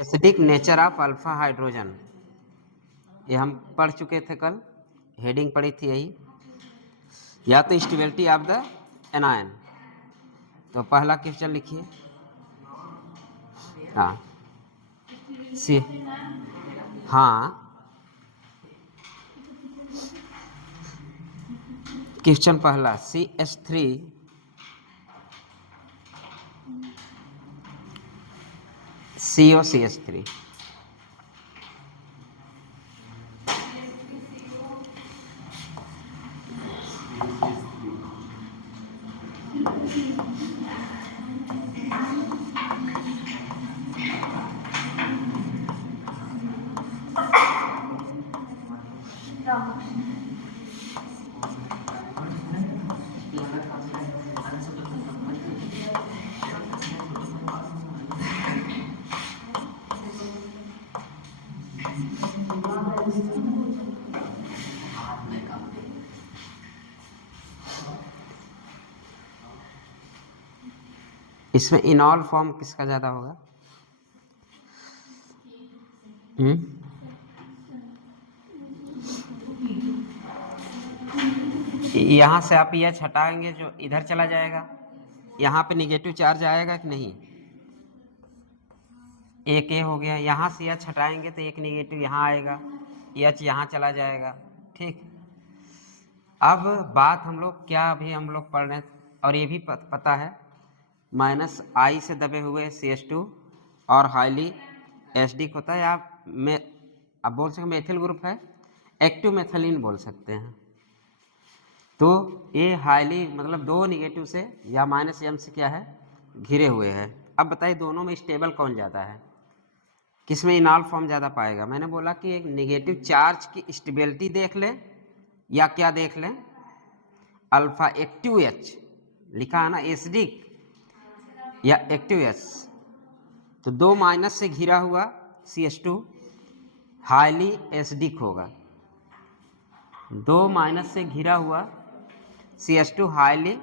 Acidic nature of alpha hydrogen, ये हम पढ़ चुके थे कल, हेडिंग पढ़ी थी यही। या तो स्टेबिलिटी ऑफ द एनायन, तो पहला क्वेश्चन लिखिए। हाँ सी, हाँ क्वेश्चन पहला, CH3 COCH3, इसमें इनॉल फॉर्म किसका ज़्यादा होगा? यहाँ से आप यह हटाएंगे जो इधर चला जाएगा, यहाँ पे निगेटिव चार्ज आएगा कि नहीं? एक ये हो गया, यहाँ से एच हटाएंगे तो एक निगेटिव यहाँ आएगा, एच यहाँ चला जाएगा। ठीक, अब बात हम लोग क्या अभी हम लोग पढ़ रहे हैं, और ये भी पता है -I से दबे हुए CH2 और हाईली एसिडिक होता है, आप बोल सकते मेथिल ग्रुप है, एक्टिव मेथिलीन बोल सकते हैं। तो ये हाईली मतलब दो निगेटिव से या -M से क्या है, घिरे हुए हैं। अब बताइए दोनों में स्टेबल कौन ज़्यादा है, किसमें इनॉल फॉर्म ज़्यादा पाएगा? मैंने बोला कि एक निगेटिव चार्ज की स्टेबिलिटी देख लें या क्या देख लें, अल्फा एक्टिव H लिखा है ना, एसिडिक या एक्टिव H, तो दो माइनस से घिरा हुआ CH2 हाईली एसिडिक होगा, दो माइनस से घिरा हुआ CH2 हाईली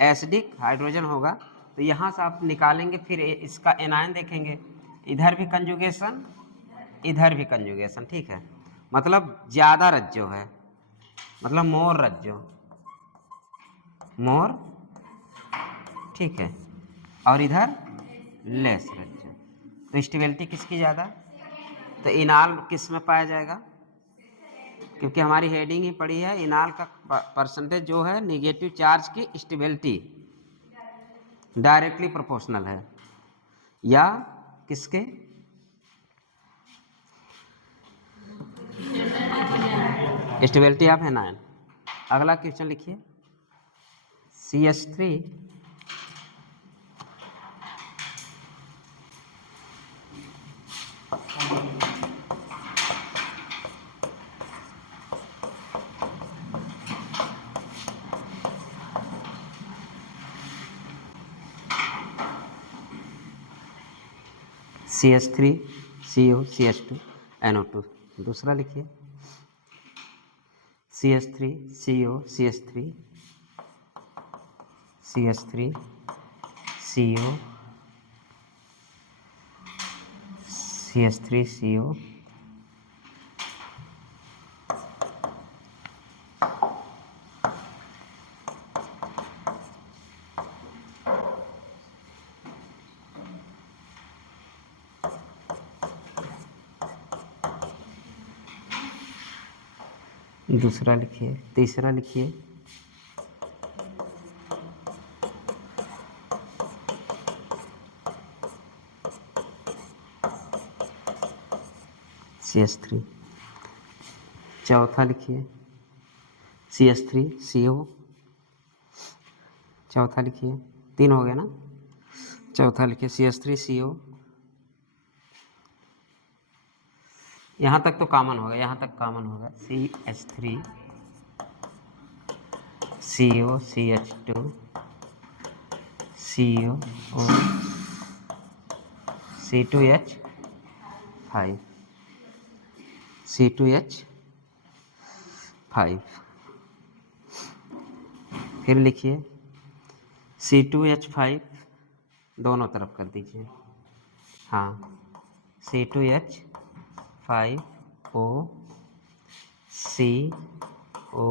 एसिडिक हाइड्रोजन होगा। तो यहाँ से आप निकालेंगे, फिर इसका एनायन देखेंगे, इधर भी कंजुगेशन इधर भी कंजुगेशन, ठीक है, मतलब ज़्यादा रज्जो है, मतलब मोर रज्जो, मोर, ठीक है, और इधर लेस रज्जो। तो स्टेबिलिटी किसकी ज़्यादा? तो इनाल किस में पाया जाएगा? क्योंकि हमारी हेडिंग ही पड़ी है, इनाल का परसेंटेज जो है निगेटिव चार्ज की स्टेबिलिटी डायरेक्टली प्रोपोर्शनल है, या किसके? Stability of anion. अगला क्वेश्चन लिखिए, CH3 CH3 CO CH2 NO2। दूसरा लिखिए, CH3 CO CH3 CH3 CO CH3 CO दूसरा लिखिए। तीसरा लिखिए, CH3। चौथा लिखिए, CH3 CO। चौथा लिखिए, तीन हो गया ना, चौथा लिखिए CH3 CO। यहाँ तक तो कॉमन होगा, यहाँ तक कॉमन होगा, CH3 CO CH2 CO और C2H5 C2H5। फिर लिखिए C2H5 दोनों तरफ कर दीजिए, हाँ C2H5O CO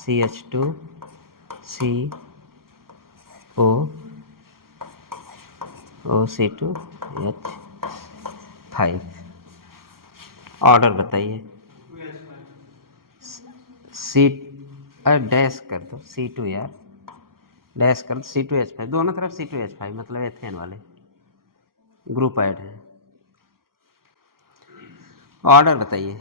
CH2 CO OC2H5। Order बताइए। सी डैश कर दो C2 यार, डैश कर दो C2H5, दोनों तरफ C2H5 मतलब एथेन वाले ग्रुप ऐड है। ऑर्डर बताइए।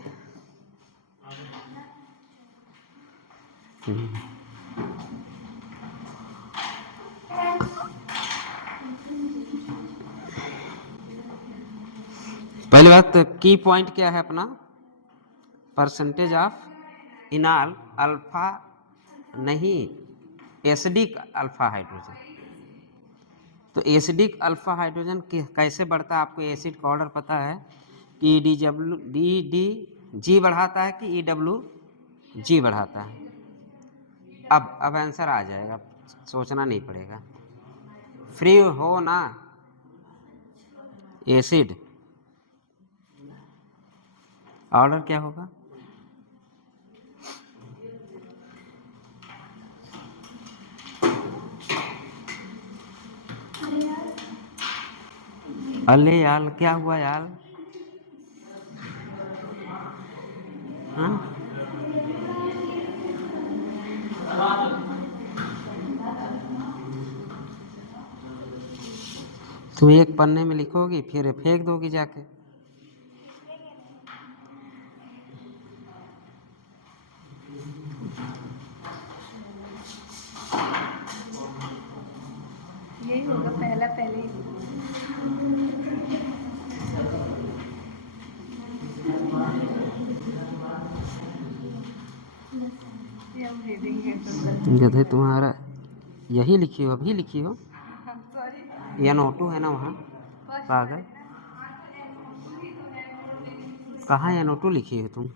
पहली बात तो की पॉइंट क्या है अपना, परसेंटेज ऑफ इनॉल अल्फा नहीं एसिडिक अल्फा हाइड्रोजन। तो एसिडिक अल्फा हाइड्रोजन कैसे बढ़ता है, आपको एसिड का ऑर्डर पता है कि डी जी बढ़ाता है कि EWG बढ़ाता है। अब आंसर आ जाएगा, सोचना नहीं पड़ेगा। फ्री हो ना एसिड, ऑर्डर क्या होगा, अले यार क्या हुआ यार, हाँ तुम एक पन्ने में लिखोगी फिर फेंक दोगी जाके। यही होगा पहला पहले ही। गधे तुम्हारा यही लिखी हो, अभी लिखी हो, या नोटू है ना वहाँ पागल, कहाँ या नोटू लिखी है तुम।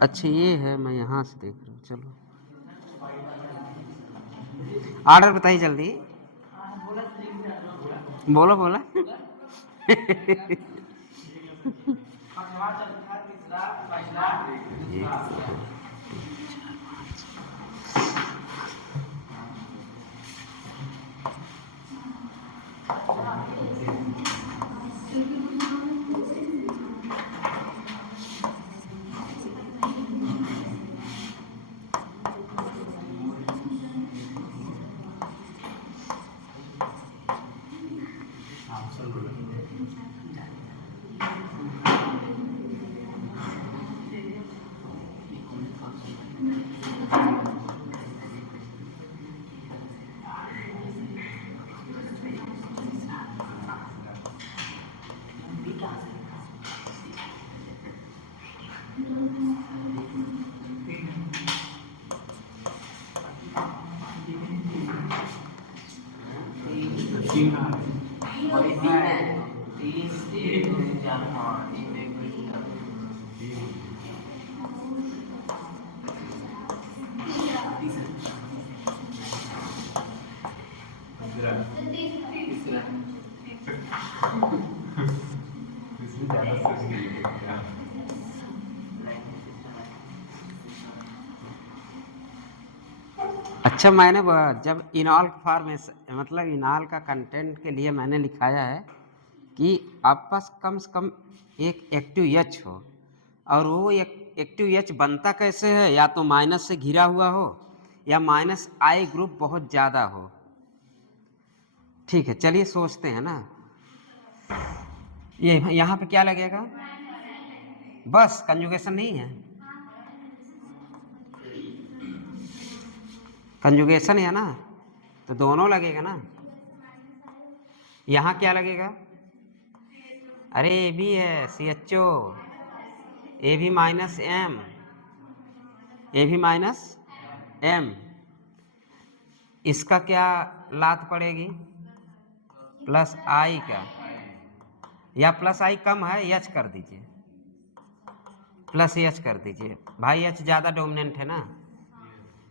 अच्छा ये है, मैं यहाँ से देख रहा हूँ। चलो ऑर्डर बताइए जल्दी, बोलो बोला अच्छा मैंने जब इनॉल फॉर्मेशन मतलब इनॉल का कंटेंट के लिए मैंने लिखाया है कि आपस कम से कम एक एक्टिव एच हो, और वो एक एक्टिव एच बनता कैसे है, या तो माइनस से घिरा हुआ हो या माइनस आई ग्रुप बहुत ज़्यादा हो। ठीक है चलिए सोचते हैं ना, ये यहाँ पे क्या लगेगा, बस कंजुगेशन नहीं है, कंजुगेशन है ना, तो दोनों लगेगा ना। यहाँ क्या लगेगा, अरे ये भी है CHO, ए भी माइनस एम, ए भी माइनस एम, इसका क्या लात पड़ेगी, प्लस आई का, या प्लस आई कम है एच कर दीजिए, प्लस एच कर दीजिए भाई, एच ज़्यादा डोमिनेंट है ना,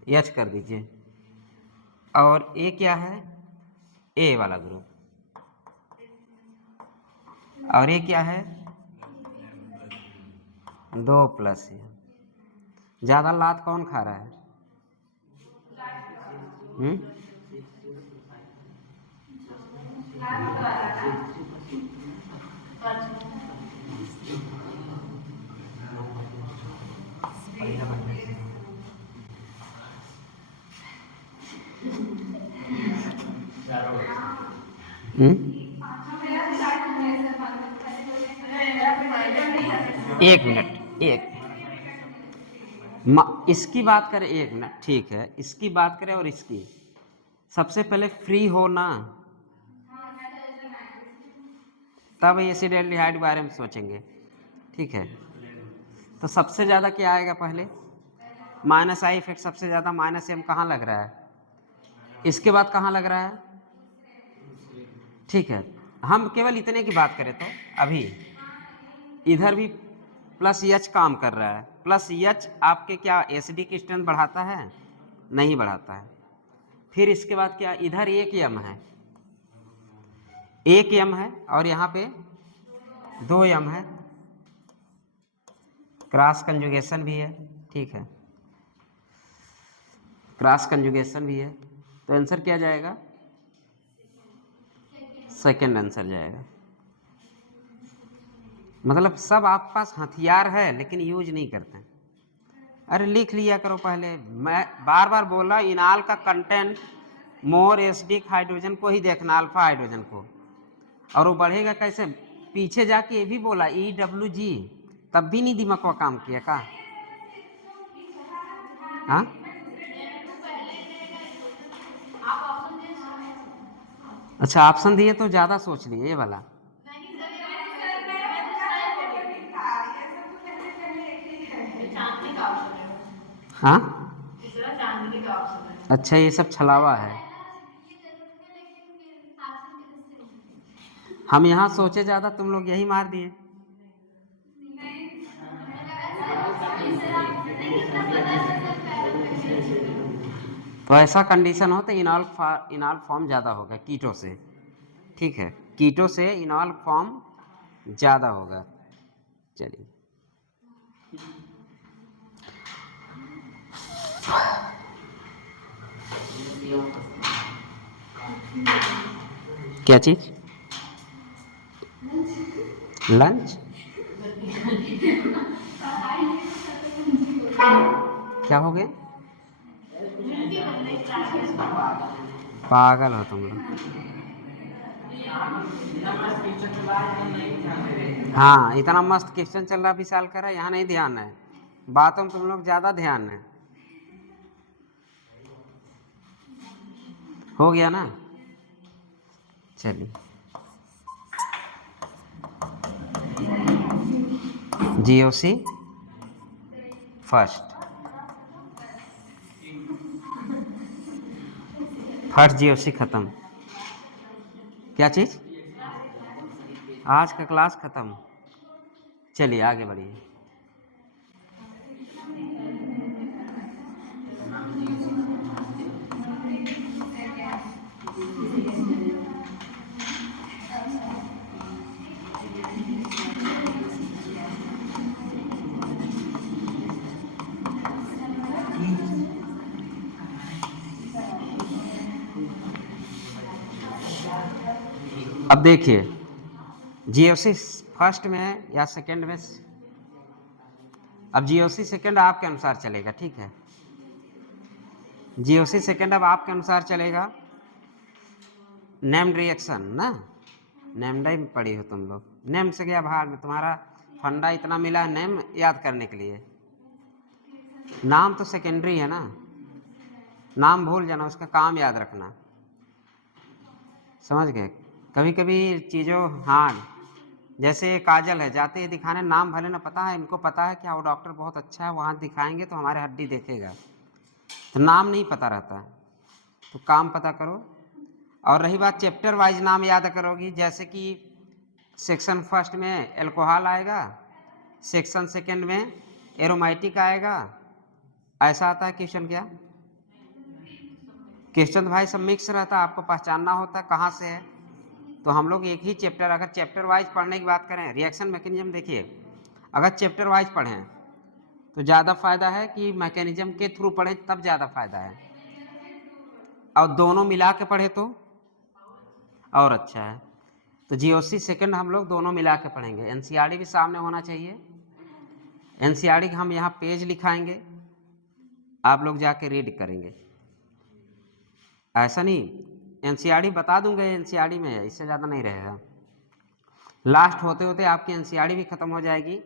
एच कर दीजिए। और ए क्या है, ए वाला ग्रुप, और ये क्या है 2 प्लस एम। ज़्यादा लात कौन खा रहा है? हम्म? एक मिनट इसकी बात करें, एक मिनट, ठीक है, इसकी बात करें और इसकी। सबसे पहले फ्री होना, तब एसिडाल्डिहाइड के बारे में सोचेंगे, ठीक है। तो सबसे ज़्यादा क्या आएगा पहले? माइनस आई इफेक्ट सबसे ज़्यादा माइनस एम कहाँ लग रहा है? इसके बाद कहाँ लग रहा है? ठीक है, हम केवल इतने की बात करें तो अभी इधर भी प्लस एच काम कर रहा है। प्लस एच आपके क्या एसिडिक की स्ट्रेंथ बढ़ाता है? नहीं बढ़ाता है। फिर इसके बाद क्या, इधर एक एम है, एक एम है और यहाँ पे 2 एम है, क्रॉस कंजुगेशन भी है, ठीक है, क्रॉस कंजुगेशन भी है। तो आंसर क्या जाएगा? सेकंड आंसर जाएगा। मतलब सब आपके पास हथियार है लेकिन यूज नहीं करते। अरे लिख लिया करो पहले, मैं बार बार बोला इनाल का कंटेंट मोर एसिडिक हाइड्रोजन को ही देखना, अल्फा हाइड्रोजन को, और वो बढ़ेगा कैसे? पीछे जाके ये भी बोला EWG, तब भी नहीं दिमाग का काम किया का? हाँ, अच्छा ऑप्शन दिए तो ज़्यादा सोच लिए ये वाला। हाँ, अच्छा ये सब छलावा है। हम यहाँ सोचे ज़्यादा, तुम लोग यही मार दिए। तो ऐसा कंडीशन हो तो इनॉल फॉर्म ज़्यादा होगा कीटो से, ठीक है, कीटो से इनॉल फॉर्म ज़्यादा होगा। चलिए क्या चीज? लंच? क्या हो गया? पागल हो तुम लोग। हाँ, इतना मस्त क्वेश्चन चल रहा विशाल कर रहा है, यहाँ नहीं ध्यान है, बातों में तुम लोग ज़्यादा ध्यान है। हो गया ना? चलिए GOC फर्स्ट GOC खत्म। क्या चीज़? आज का क्लास खत्म। चलिए आगे बढ़िए। अब देखिए GOC फर्स्ट में या सेकंड में, अब GOC सेकंड आपके अनुसार चलेगा, ठीक है, GOC सेकंड अब आपके अनुसार चलेगा। नेम्ड रिएक्शन ना, नेम्ड ही पढ़ी हो तुम लोग, नेम से गया बाहर में, तुम्हारा फंडा इतना मिला है नेम याद करने के लिए। नाम तो सेकेंडरी है ना, नाम भूल जाना, उसका काम याद रखना, समझ गए? कभी कभी चीज़ों, हाँ जैसे काजल है, जाते ही दिखाने, नाम भले ना पता है, इनको पता है क्या वो डॉक्टर बहुत अच्छा है, वहाँ दिखाएंगे तो हमारे हड्डी देखेगा, तो नाम नहीं पता रहता, तो काम पता करो। और रही बात चैप्टर वाइज नाम याद करोगी, जैसे कि सेक्शन फर्स्ट में एल्कोहल आएगा, सेक्शन सेकंड में एरोमेटिक आएगा, ऐसा आता है क्वेश्चन। क्या क्वेश्चन भाई सब मिक्स रहता है, आपको पहचानना होता है कहाँ से है। तो हम लोग एक ही चैप्टर, अगर चैप्टर वाइज पढ़ने की बात करें, रिएक्शन मैकेनिज्म देखिए, अगर चैप्टर वाइज पढ़ें तो ज़्यादा फायदा है कि मैकेनिज्म के थ्रू पढ़ें तब ज़्यादा फायदा है, और दोनों मिला के पढ़े तो और अच्छा है। तो जीओसी सेकंड हम लोग दोनों मिला के पढ़ेंगे। एनसीईआरटी भी सामने होना चाहिए। एनसीईआरटी हम यहाँ पेज लिखाएंगे, आप लोग जाके रीड करेंगे, ऐसा नहीं। एनसीईआरटी बता दूंगा, एनसीईआरटी में इससे ज़्यादा नहीं रहेगा। लास्ट होते होते आपकी एनसीईआरटी भी ख़त्म हो जाएगी,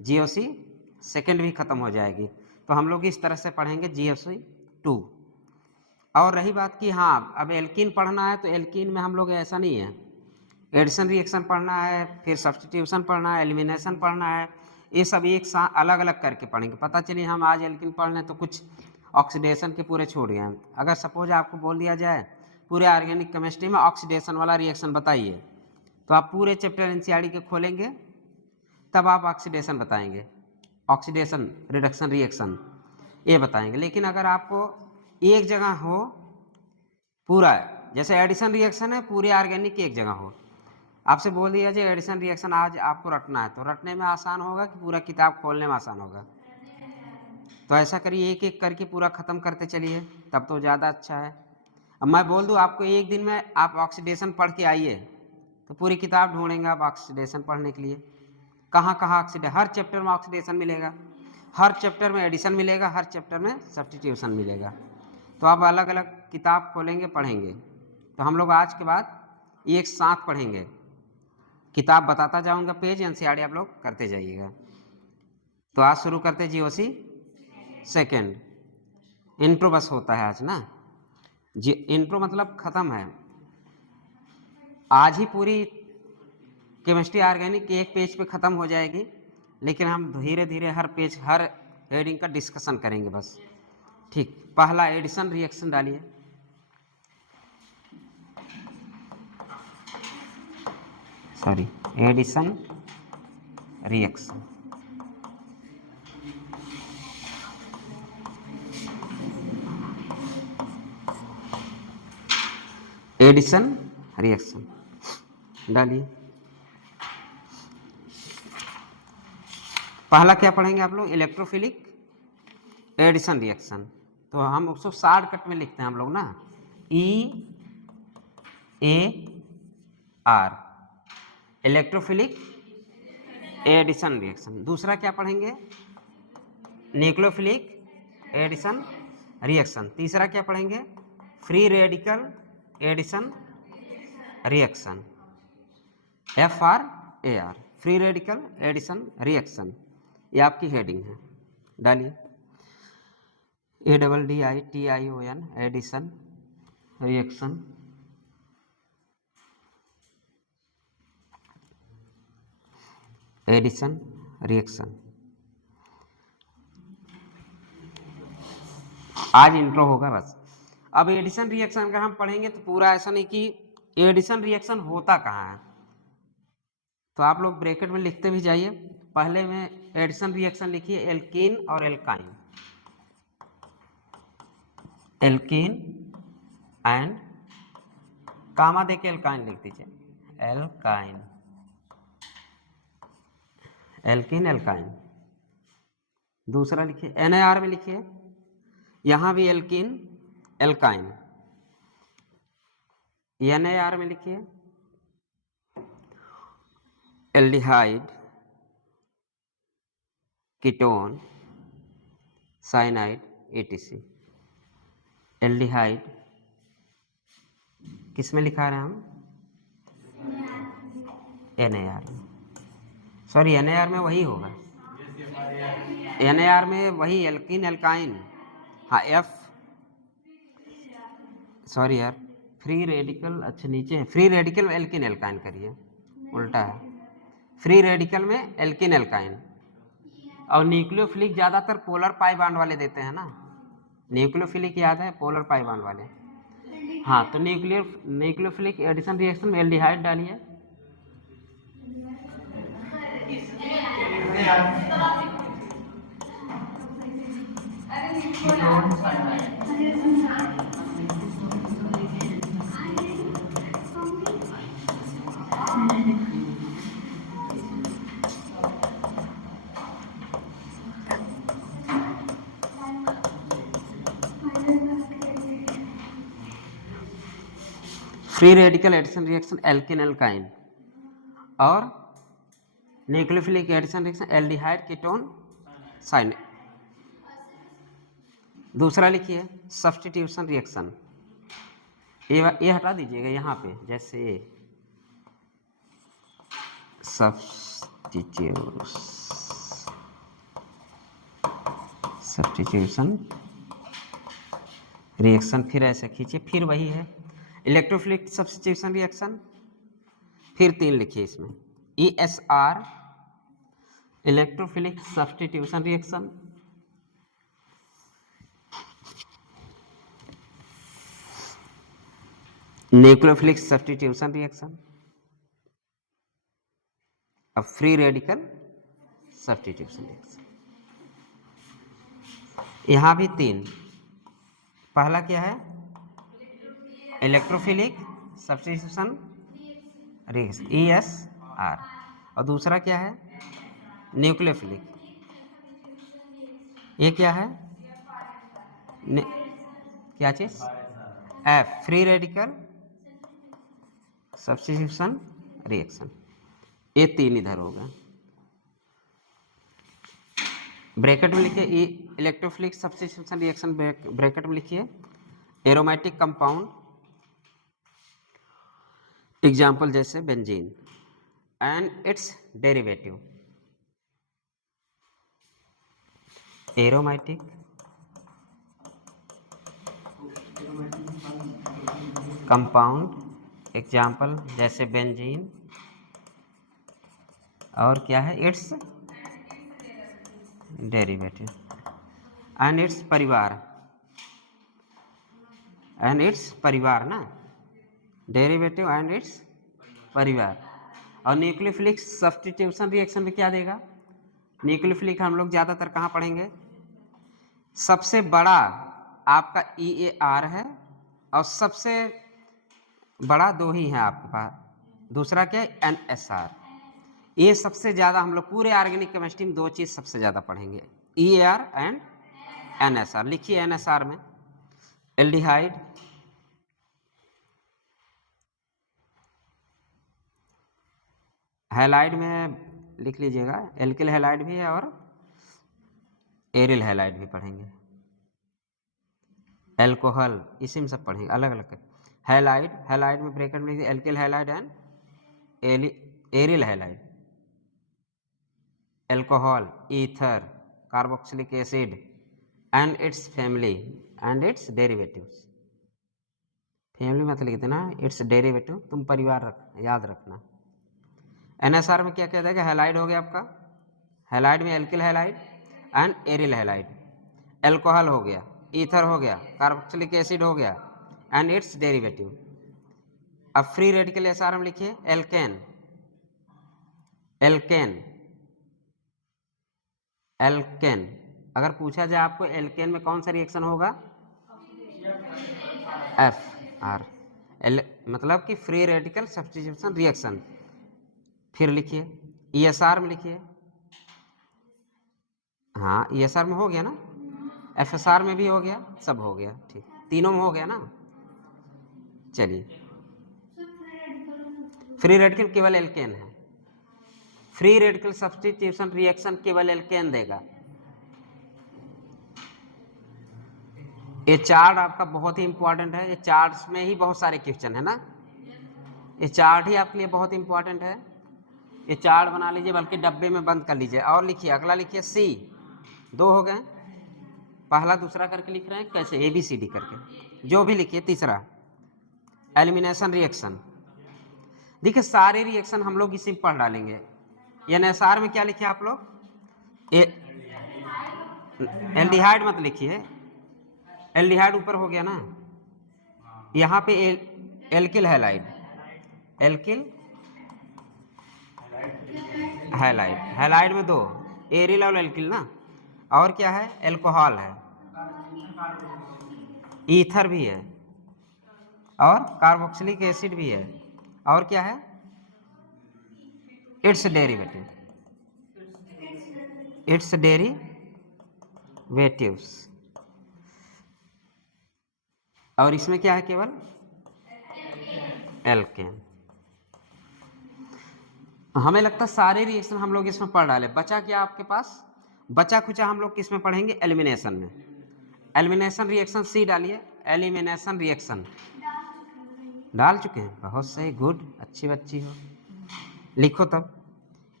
जीओसी सेकंड भी ख़त्म हो जाएगी। तो हम लोग इस तरह से पढ़ेंगे जीओसी 2। और रही बात कि हाँ, अब एल्कीन पढ़ना है तो एल्कीन में हम लोग ऐसा नहीं है, एडिशन रिएक्शन पढ़ना है, फिर सब्स्टिट्यूशन पढ़ना है, एलिमिनेशन पढ़ना है, ये सब एक साथ अलग अलग करके पढ़ेंगे। पता चलिए हम आज एल्कीन पढ़ लें तो कुछ ऑक्सीडेशन के पूरे छोड़ गए। अगर सपोज आपको बोल दिया जाए पूरे ऑर्गेनिक केमिस्ट्री में ऑक्सीडेशन वाला रिएक्शन बताइए, तो आप पूरे चैप्टर एनसीईआरटी के खोलेंगे तब आप ऑक्सीडेशन बताएंगे, ऑक्सीडेशन रिडक्शन रिएक्शन ये बताएंगे। लेकिन अगर आपको एक जगह हो पूरा, जैसे एडिशन रिएक्शन है पूरे ऑर्गेनिक एक जगह हो, आपसे बोल दिया जाए एडिशन रिएक्शन आज आपको रटना है, तो रटने में आसान होगा कि पूरा किताब खोलने में आसान होगा? तो ऐसा करिए, एक एक करके पूरा ख़त्म करते चलिए, तब तो ज़्यादा अच्छा है। अब मैं बोल दूँ आपको एक दिन में आप ऑक्सीडेशन पढ़ के आइए, तो पूरी किताब ढूंढेंगे आप ऑक्सीडेशन पढ़ने के लिए। कहाँ कहाँ ऑक्सीडेशन, हर चैप्टर में ऑक्सीडेशन मिलेगा, हर चैप्टर में एडिशन मिलेगा, हर चैप्टर में सब्स्टिट्यूशन मिलेगा। तो आप अलग अलग किताब खोलेंगे पढ़ेंगे। तो हम लोग आज के बाद एक साथ पढ़ेंगे, किताब बताता जाऊंगा, पेज एनसीईआरटी आप लोग करते जाइएगा। तो आज शुरू करते जीओसी सेकंड। इंट्रो बस होता है आज ना जी, इंट्रो मतलब ख़त्म है। आज ही पूरी केमिस्ट्री ऑर्गेनिक एक पेज पे ख़त्म हो जाएगी, लेकिन हम धीरे धीरे हर पेज हर हेडिंग का डिस्कशन करेंगे बस। ठीक, पहला एडिशन रिएक्शन डालिए। Sorry, addition reaction. Addition reaction डालिए। पहला क्या पढ़ेंगे आप लोग? Electrophilic addition reaction. तो हम उसको शॉर्टकट में लिखते हैं हम लोग ना, EAR, इलेक्ट्रोफिलिक एडिशन रिएक्शन। दूसरा क्या पढ़ेंगे? Nucleophilic addition reaction. तीसरा क्या पढ़ेंगे? Free radical addition reaction, FRAR, free radical addition reaction. ये आपकी हेडिंग है, डालिए। ADDITION addition reaction. Addition reaction. आज इंट्रो होगा बस। अब एडिशन रिएक्शन अगर हम पढ़ेंगे तो पूरा ऐसा नहीं कि एडिशन रिएक्शन होता कहाँ है, तो आप लोग ब्रैकेट में लिखते भी जाइए। पहले में एडिशन रिएक्शन लिखिए एल्कीन और एल्काइन, एल्कीन एंड कामा देके एल्काइन लिख दीजिए, एल्काइन, एल्कीन एल्काइन। दूसरा लिखिए NAR में लिखिए, यहाँ भी एल्कीन एल्काइन, NAR में लिखिए aldehyde ketone cyanide ETC। Aldehyde किस में लिखा रहे हैं हम? NAR में। सॉरी, NAR में वही होगा, NAR में वही एल्कीन एल्काइन। हाँ सॉरी यार, फ्री रेडिकल, अच्छा नीचे है, फ्री रेडिकल में एल्कीन एल्काइन करिए, उल्टा है। फ्री रेडिकल में एल्कीन एल्काइन। और न्यूक्लियोफिलिक ज़्यादातर पोलर पाई बॉन्ड वाले देते हैं ना, न्यूक्लियोफिलिक याद है, पोलर पाई बॉन्ड वाले। हाँ, तो न्यूक्लियोफिलिक एडिशन रिएक्शन में एल्डिहाइड डालिए। Free radical addition reaction alkene alkyne, और nucleophilic addition reaction aldehyde ketone sign. दूसरा लिखिए सब्स्टिट्यूशन रिएक्शन, ये हटा दीजिएगा यहाँ पे, जैसे सब्स्टिट्यूशन रिएक्शन, फिर ऐसे खींचिए, फिर वही है इलेक्ट्रोफिलिक सब्स्टिट्यूशन रिएक्शन, फिर 3 लिखिए इसमें ESR electrophilic substitution reaction, nucleophilic substitution reaction, अब फ्री रेडिकल सब्स्टिट्यूशन रिएक्शन। यहाँ भी 3, पहला क्या है इलेक्ट्रोफिलिक सब्स्टिट्यूशन रिएक्शन ESR, और दूसरा क्या है न्यूक्लियोफिलिक, ये क्या है क्या चीज F free radical substitution reaction. ये 3 इधर होगा, ब्रैकेट में लिखिए इलेक्ट्रोफिलिक सब्स्टिट्यूशन रिएक्शन, ब्रैकेट में लिखिए एरोमेटिक कंपाउंड, एग्जाम्पल जैसे benzene and it's derivative, aromatic compound, example जैसे बेंजीन, और क्या है इट्स डेरिवेटिव, एंड इट्स परिवार, एंड इट्स परिवार ना, डेरिवेटिव एंड इट्स परिवार। और न्यूक्लियोफिलिक सब्स्टिट्यूशन रिएक्शन में क्या देगा, न्यूक्लियोफिलिक हम लोग ज़्यादातर कहाँ पढ़ेंगे, सबसे बड़ा आपका EAR है, और सबसे बड़ा 2 ही है आपके पास, दूसरा क्या है NSR। ये सबसे ज़्यादा हम लोग पूरे ऑर्गेनिक केमिस्ट्री में 2 चीज़ सबसे ज़्यादा पढ़ेंगे, EAR एंड NSR। लिखिए NSR में एल्डिहाइड, हैलाइड में लिख लीजिएगा, एल्किल हैलाइड भी है और एरिल हैलाइड भी पढ़ेंगे, एल्कोहल इसी में सब पढ़ेंगे अलग अलग। हैलाइड, हैलाइड में ब्रैकेट में लिखिए alkyl halide and aryl halide, alcohol, ether, carboxylic acid and it's family and it's derivatives. Family मत लिख देना, इट्स डेरिवेटिव, तुम परिवार याद रखना। NSR में क्या कहता है कि हैलाइड हो गया आपका, हैलाइड में alkyl halide and aryl halide, alcohol हो गया, ईथर हो गया, कार्बोक्सिलिक एसिड हो गया एंड इट्स डेरिवेटिव। अब फ्री रेडिकल SR में लिखिए एल्केन, एल्केन, एल्केन। अगर पूछा जाए आपको एल्केन में कौन सा रिएक्शन होगा, FR, मतलब कि फ्री रेडिकल सब्स्टिट्यूशन रिएक्शन। फिर लिखिए ESR में लिखिए, हाँ ESR में हो गया ना, FSR में भी हो गया, सब हो गया, ठीक, तीनों में हो गया ना। चलिए फ्री रेडिकल केवल एल्केन है, फ्री रेडिकल सब्स्टिट्यूशन रिएक्शन केवल एल्केन देगा। ये चार्ट आपका बहुत ही इंपॉर्टेंट है, ये चार्ट्स में ही बहुत सारे क्वेश्चन है ना, ये चार्ट ही आपके लिए बहुत इंपॉर्टेंट है। ये चार्ट बना लीजिए, बल्कि डब्बे में बंद कर लीजिए। और लिखिए अगला लिखिए C, 2 हो गए, पहला दूसरा करके लिख रहे हैं, कैसे ABCD करके, जो भी लिखिए। तीसरा एलिमिनेशन रिएक्शन, देखिए सारे रिएक्शन हम लोग इसी में पढ़ डालेंगे। NSR में क्या लिखे आप लोग, एल्डिहाइड मत लिखिए, एल्डिहाइड ऊपर हो गया ना, यहाँ पे alkyl halide, alkyl halide, halide में 2 एरिल और एल्किल ना, और क्या है एल्कोहल है, ईथर भी है, और कार्बोक्सिलिक एसिड भी है, और क्या है इट्स डेरिवेटिव, इट्स डेरिवेटिव्स। और इसमें क्या है केवल एल्केन। हमें लगता है सारे रिएक्शन हम लोग इसमें पढ़ डाले। बचा क्या आपके पास? बचा खुचा हम लोग किस में पढ़ेंगे? एलिमिनेशन में। एलिमिनेशन रिएक्शन सी डालिए। एलिमिनेशन रिएक्शन डाल चुके हैं, बहुत सही, गुड, अच्छी बच्ची हो। लिखो तब।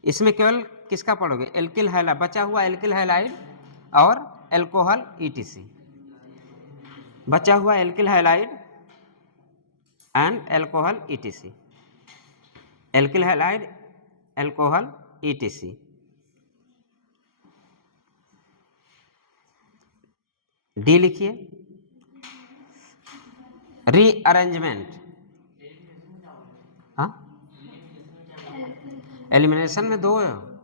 इसमें केवल किसका पढ़ोगे? एल्किल हैलाइड, बचा हुआ एल्किल हैलाइड और एल्कोहल ईटीसी। बचा हुआ alkyl halide and alcohol ETC. Alkyl halide, alcohol ETC. D लिखिए, रीअरेंजमेंट। हाँ, एलिमिनेशन में 2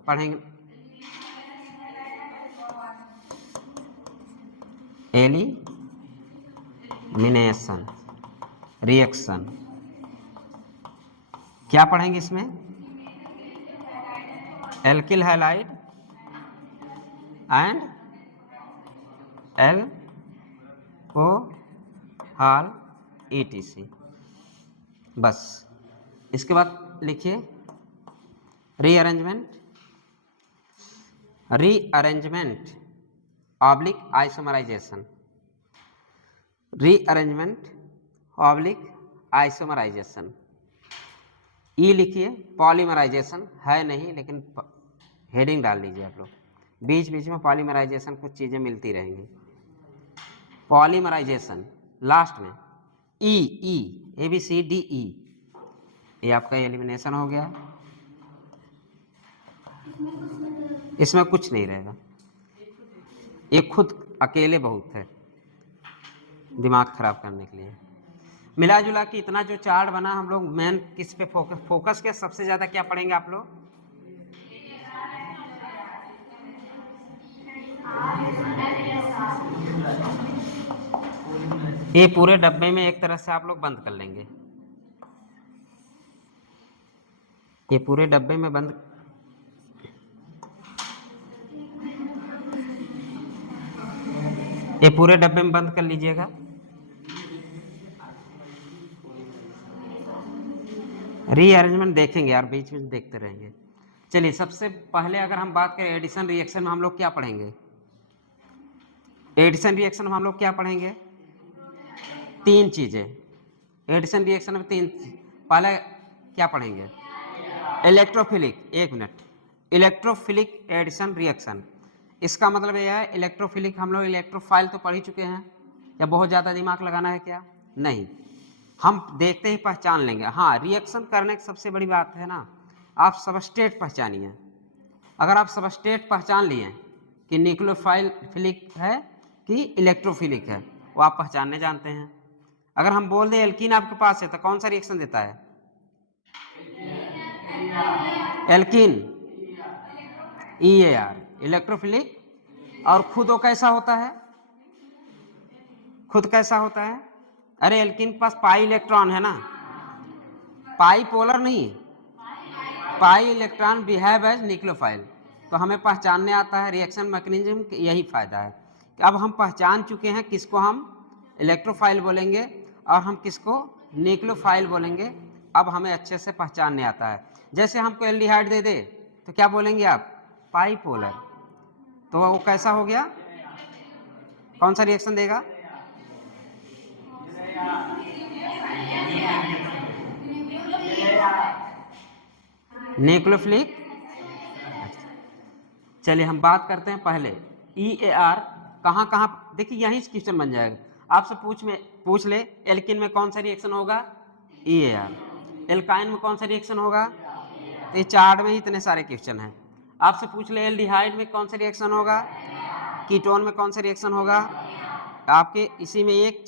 पढ़ेंगे। एलिमिनेशन रिएक्शन क्या पढ़ेंगे इसमें? Alkyl halide and alcohol ETC. बस। इसके बाद लिखिए rearrangement, rearrangement oblique isomerization, rearrangement oblique isomerization. E लिखिए पॉलीमराइजेशन, है नहीं लेकिन हेडिंग डाल लीजिए आप लोग। बीच बीच में पॉलीमराइजेशन कुछ चीज़ें मिलती रहेंगी। पॉलीमराइजेशन लास्ट में ई, ई A B C D E, ये आपका एलिमिनेशन हो गया। इसमें कुछ नहीं रहेगा, ये खुद अकेले बहुत है दिमाग खराब करने के लिए। मिला जुला के इतना जो चार्ट बना, हम लोग मेन किस पे फोकस के सबसे ज़्यादा क्या पढ़ेंगे आप लोग? ये पूरे डब्बे में एक तरह से आप लोग बंद कर लेंगे, ये पूरे डब्बे में बंद, ये पूरे डब्बे में बंद कर लीजिएगा। रीअरेंजमेंट देखेंगे यार, बीच में देखते रहेंगे। चलिए, सबसे पहले अगर हम बात करें एडिशन रिएक्शन में हम लोग क्या पढ़ेंगे? एडिशन रिएक्शन में हम लोग क्या पढ़ेंगे? 3 चीज़ें। एडिशन रिएक्शन में 3। पहले क्या पढ़ेंगे? Electrophilic, 1 minute, electrophilic addition reaction. इसका मतलब यह है, इलेक्ट्रोफिलिक हम लोग इलेक्ट्रोफाइल तो पढ़ ही चुके हैं, या बहुत ज़्यादा दिमाग लगाना है क्या? नहीं, हम देखते ही पहचान लेंगे। हाँ, रिएक्शन करने की सबसे बड़ी बात है ना, आप सबस्ट्रेट पहचानिए। अगर आप सबस्ट्रेट पहचान लिए कि न्यूक्लियोफिलिक है कि इलेक्ट्रोफिलिक है, वो आप पहचानने जानते हैं। अगर हम बोल दें एल्कीन आपके पास है तो कौन सा रिएक्शन देता है? Alkene, EAR, electrophilic. और खुद वो कैसा होता है? खुद कैसा होता है? अरे एल्कीन के पास पाई इलेक्ट्रॉन है ना, पाई पोलर नहीं, pi electron behave as nucleophile. तो हमें पहचानने आता है। रिएक्शन मैकेनिज्म यही फायदा है कि अब हम पहचान चुके हैं किसको हम इलेक्ट्रोफाइल बोलेंगे और हम किसको न्यूक्लियोफाइल बोलेंगे। अब हमें अच्छे से पहचानने आता है। जैसे हमको एल्डिहाइड दे दे तो क्या बोलेंगे आप? पाई पोलर। तो वो कैसा हो गया? कौन सा रिएक्शन देगा? न्यूक्लियोफिलिक। चलिए हम बात करते हैं पहले EAR कहाँ कहाँ। देखिए यहीं से क्वेश्चन बन जाएगा, आपसे पूछ ले एल्किन में कौन सा रिएक्शन होगा? EAR। एल्काइन में कौन सा रिएक्शन होगा? तो ये चार्ट में ही इतने सारे क्वेश्चन हैं। आपसे पूछ ले एल्डिहाइड में कौन सा रिएक्शन होगा? कीटोन में कौन सा रिएक्शन होगा? आपके इसी में एक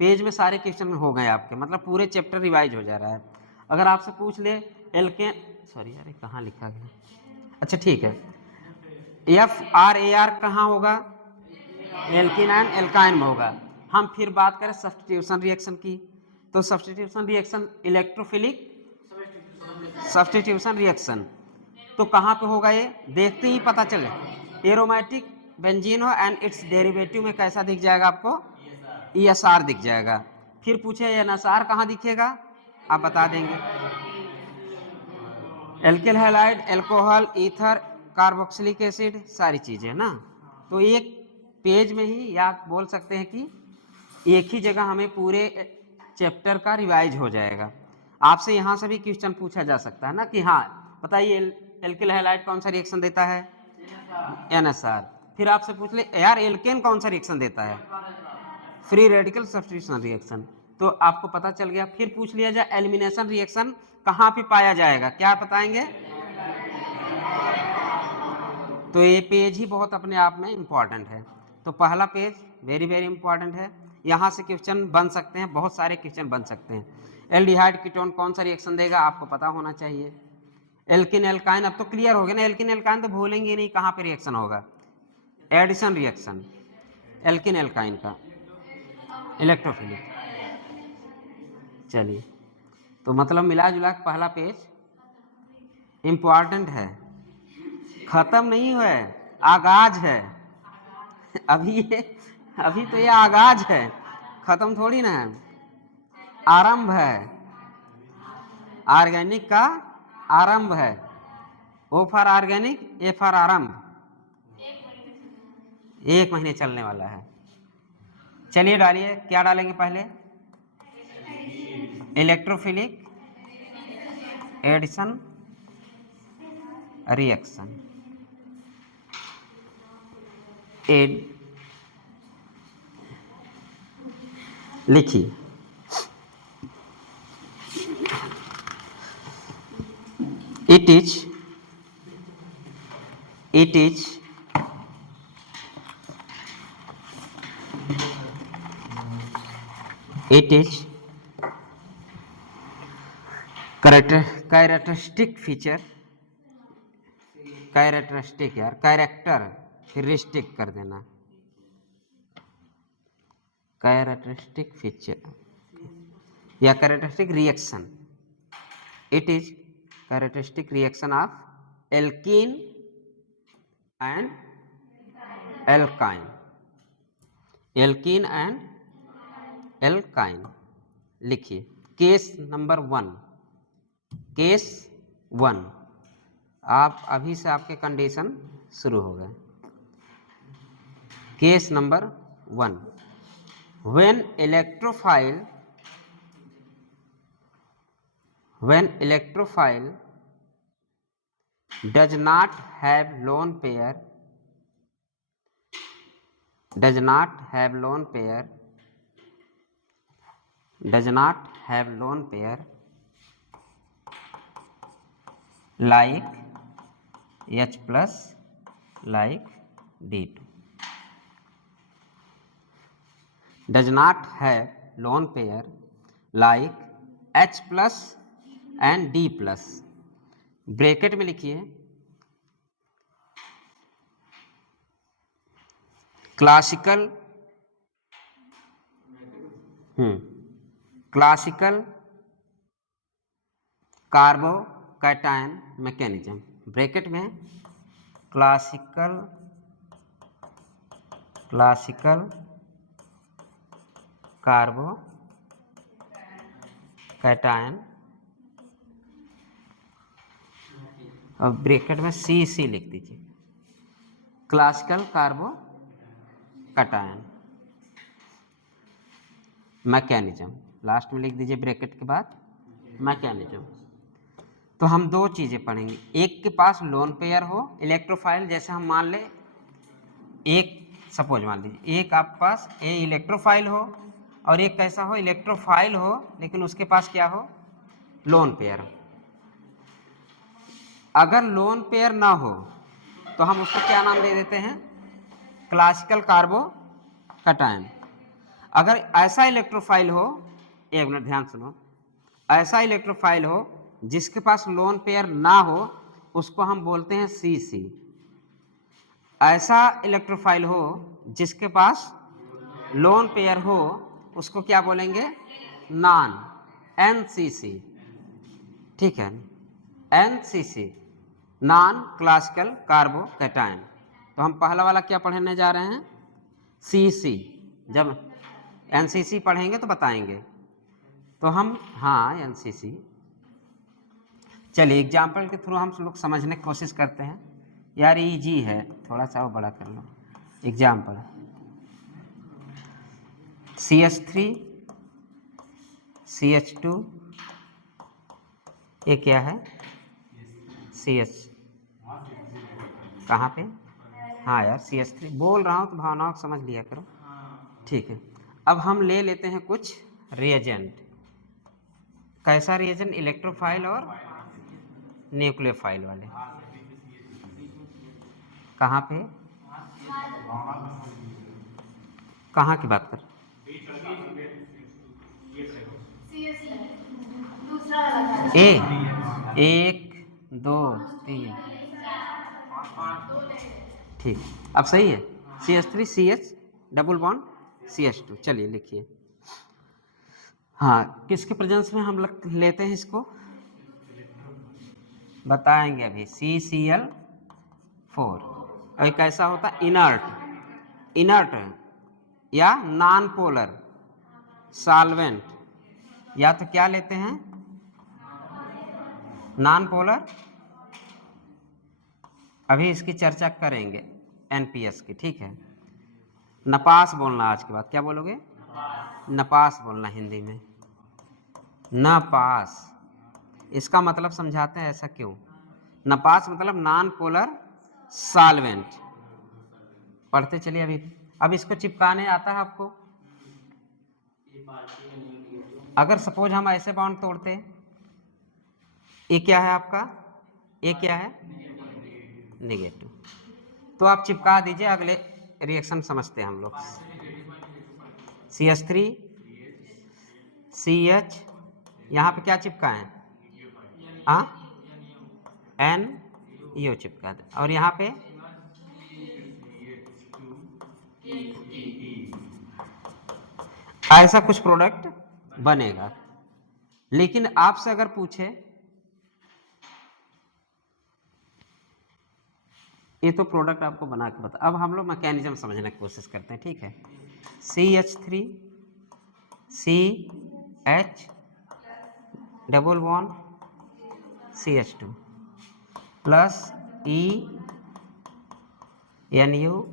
पेज में सारे क्वेश्चन हो गए आपके, मतलब पूरे चैप्टर रिवाइज हो जा रहा है। अगर आपसे पूछ ले एल्केन, सॉरी अरे कहाँ लिखा गया, अच्छा ठीक है, FRAR कहाँ होगा? एल्किन एंड एल्काइन में होगा। हम फिर बात करें सब्स्टिट्यूशन रिएक्शन की, तो substitution reaction electrophilic substitution reaction तो कहाँ पे होगा? ये देखते ही पता चले, एरोमेटिक बेंजीन हो एंड इट्स डेरिवेटिव में कैसा दिख जाएगा आपको? ESR दिख जाएगा। फिर पूछे NSR कहाँ दिखेगा? आप बता देंगे। Alkyl halide, alcohol, ether, carboxylic acid, सारी चीजें ना। तो एक पेज में ही, या बोल सकते हैं कि एक ही जगह हमें पूरे चैप्टर का रिवाइज हो जाएगा। आपसे यहाँ से भी क्वेश्चन पूछा जा सकता है ना कि हाँ बताइए एल्किल हैलाइड कौन सा रिएक्शन देता है, NSR। फिर आपसे पूछ ले यार एल्केन कौन सा रिएक्शन देता है, फ्री रेडिकल सब्स्टिट्यूशन रिएक्शन। तो आपको पता चल गया। फिर पूछ लिया जाए एलिमिनेशन रिएक्शन कहाँ पे पाया जाएगा, क्या बताएंगे। तो ये पेज ही बहुत अपने आप में इम्पॉर्टेंट है। तो पहला पेज वेरी वेरी इंपॉर्टेंट है। यहाँ से क्वेश्चन बन सकते हैं, बहुत सारे क्वेश्चन बन सकते हैं। एल्डिहाइड कीटोन कौन सा रिएक्शन देगा, आपको पता होना चाहिए। एल्किन एल्काइन, अब तो क्लियर हो गया ना, एल्किन एल्काइन तो भूलेंगे नहीं कहाँ पे रिएक्शन होगा, एडिशन रिएक्शन एल्किन एल्काइन का, इलेक्ट्रोफिलिक। चलिए, तो मतलब मिला जुला पहला पेज इंपॉर्टेंट है, खत्म नहीं हुआ है, आगाज है। अभी तो ये आगाज है, खत्म थोड़ी ना है, आरंभ है, ऑर्गेनिक का आरंभ है। O for organic, A for आरंभ, 1 महीने चलने वाला है। चलिए डालिए, क्या डालेंगे पहले, इलेक्ट्रोफिलिक एडिशन रिएक्शन, लिखिए it is characteristic feature, characteristic यार, कैरेक्टरिस्टिक कर देना, कैरेक्टरिस्टिक फीचर या characteristic reaction. It is characteristic reaction of alkene and alkyne, alkene and alkyne. लिखिए केस नंबर 1, केस 1, आप अभी से आपके कंडीशन शुरू हो गए। Case number 1, when electrophile does not have lone pair, like H plus, like D2, does not have lone pair like H plus and D plus। Bracket में लिखिए क्लासिकल कार्बोकैटायन मैकेनिज्म, ब्रैकेट में classical carbocation, और bracket में CC लिख दीजिए, classical carbocation mechanism, last में लिख दीजिए ब्रैकेट के बाद मैकेनिज्म। तो हम 2 चीज़ें पढ़ेंगे, एक के पास लोन पेयर हो इलेक्ट्रोफाइल, जैसे हम मान ले एक, सपोज मान लीजिए एक आपके पास ए इलेक्ट्रोफाइल हो और एक कैसा हो, इलेक्ट्रोफाइल हो लेकिन उसके पास क्या हो, लोन पेयर। अगर लोन पेयर ना हो तो हम उसको क्या नाम दे देते हैं, क्लासिकल कार्बोकैटायन। अगर ऐसा इलेक्ट्रोफाइल हो, 1 मिनट ध्यान सुनो, ऐसा इलेक्ट्रोफाइल हो जिसके पास लोन पेयर ना हो उसको हम बोलते हैं CC। ऐसा इलेक्ट्रोफाइल हो जिसके पास लोन पेयर हो उसको क्या बोलेंगे, नॉन, NCC। ठीक है, NCC, नॉन क्लासिकल कार्बोकैटायन। तो हम पहला वाला क्या पढ़ने जा रहे हैं, CC। जब NCC पढ़ेंगे तो बताएंगे। तो हम, हाँ एनसीसी, चलिए एग्जाम्पल के थ्रू हम लोग समझने की कोशिश करते हैं। यार इजी है, थोड़ा सा वो बड़ा कर लो। एग्जाम्पल CH3 CH2, ये क्या है CH, कहाँ पे, हाँ यार CH3 बोल रहा हूँ तो भावनाओं को समझ लिया करो, ठीक है। अब हम ले लेते हैं कुछ रिएजेंट। कैसा रिएजेंट? इलेक्ट्रोफाइल और न्यूक्लियोफाइल वाले। कहाँ पे, कहाँ की बात कर, ए, 1 2 3, ठीक, अब सही है। CH3 CH double bond CH2, चलिए लिखिए। हाँ, किसके प्रेजेंस में हम लेते हैं इसको, बताएंगे अभी। CCl4, और कैसा होता है? इनर्ट, इनर्ट या नॉन पोलर सॉल्वेंट, या तो क्या लेते हैं, नॉन पोलर। अभी इसकी चर्चा करेंगे NPS की, ठीक है। नपास बोलना आज के बाद, क्या बोलोगे? नपास बोलना हिंदी में, नपास। इसका मतलब समझाते हैं ऐसा क्यों। नपास मतलब नॉन पोलर सॉल्वेंट। पढ़ते चलिए अभी। अब इसको चिपकाने आता है आपको? अगर सपोज हम ऐसे बॉन्ड तोड़ते, ये क्या है आपका, ये क्या है नेगेटिव, तो आप चिपका दीजिए, अगले रिएक्शन समझते हैं हम लोग। CH3 CH, यहाँ पे क्या चिपकाएं, हाँ NO चिपका दे, और यहाँ पे ऐसा कुछ प्रोडक्ट बनेगा। लेकिन आपसे अगर पूछे, ये तो प्रोडक्ट आपको बना के बता, अब हम लोग मैकेनिज्म समझने की कोशिश करते हैं, ठीक है। CH3 CH double bond CH2 plus NU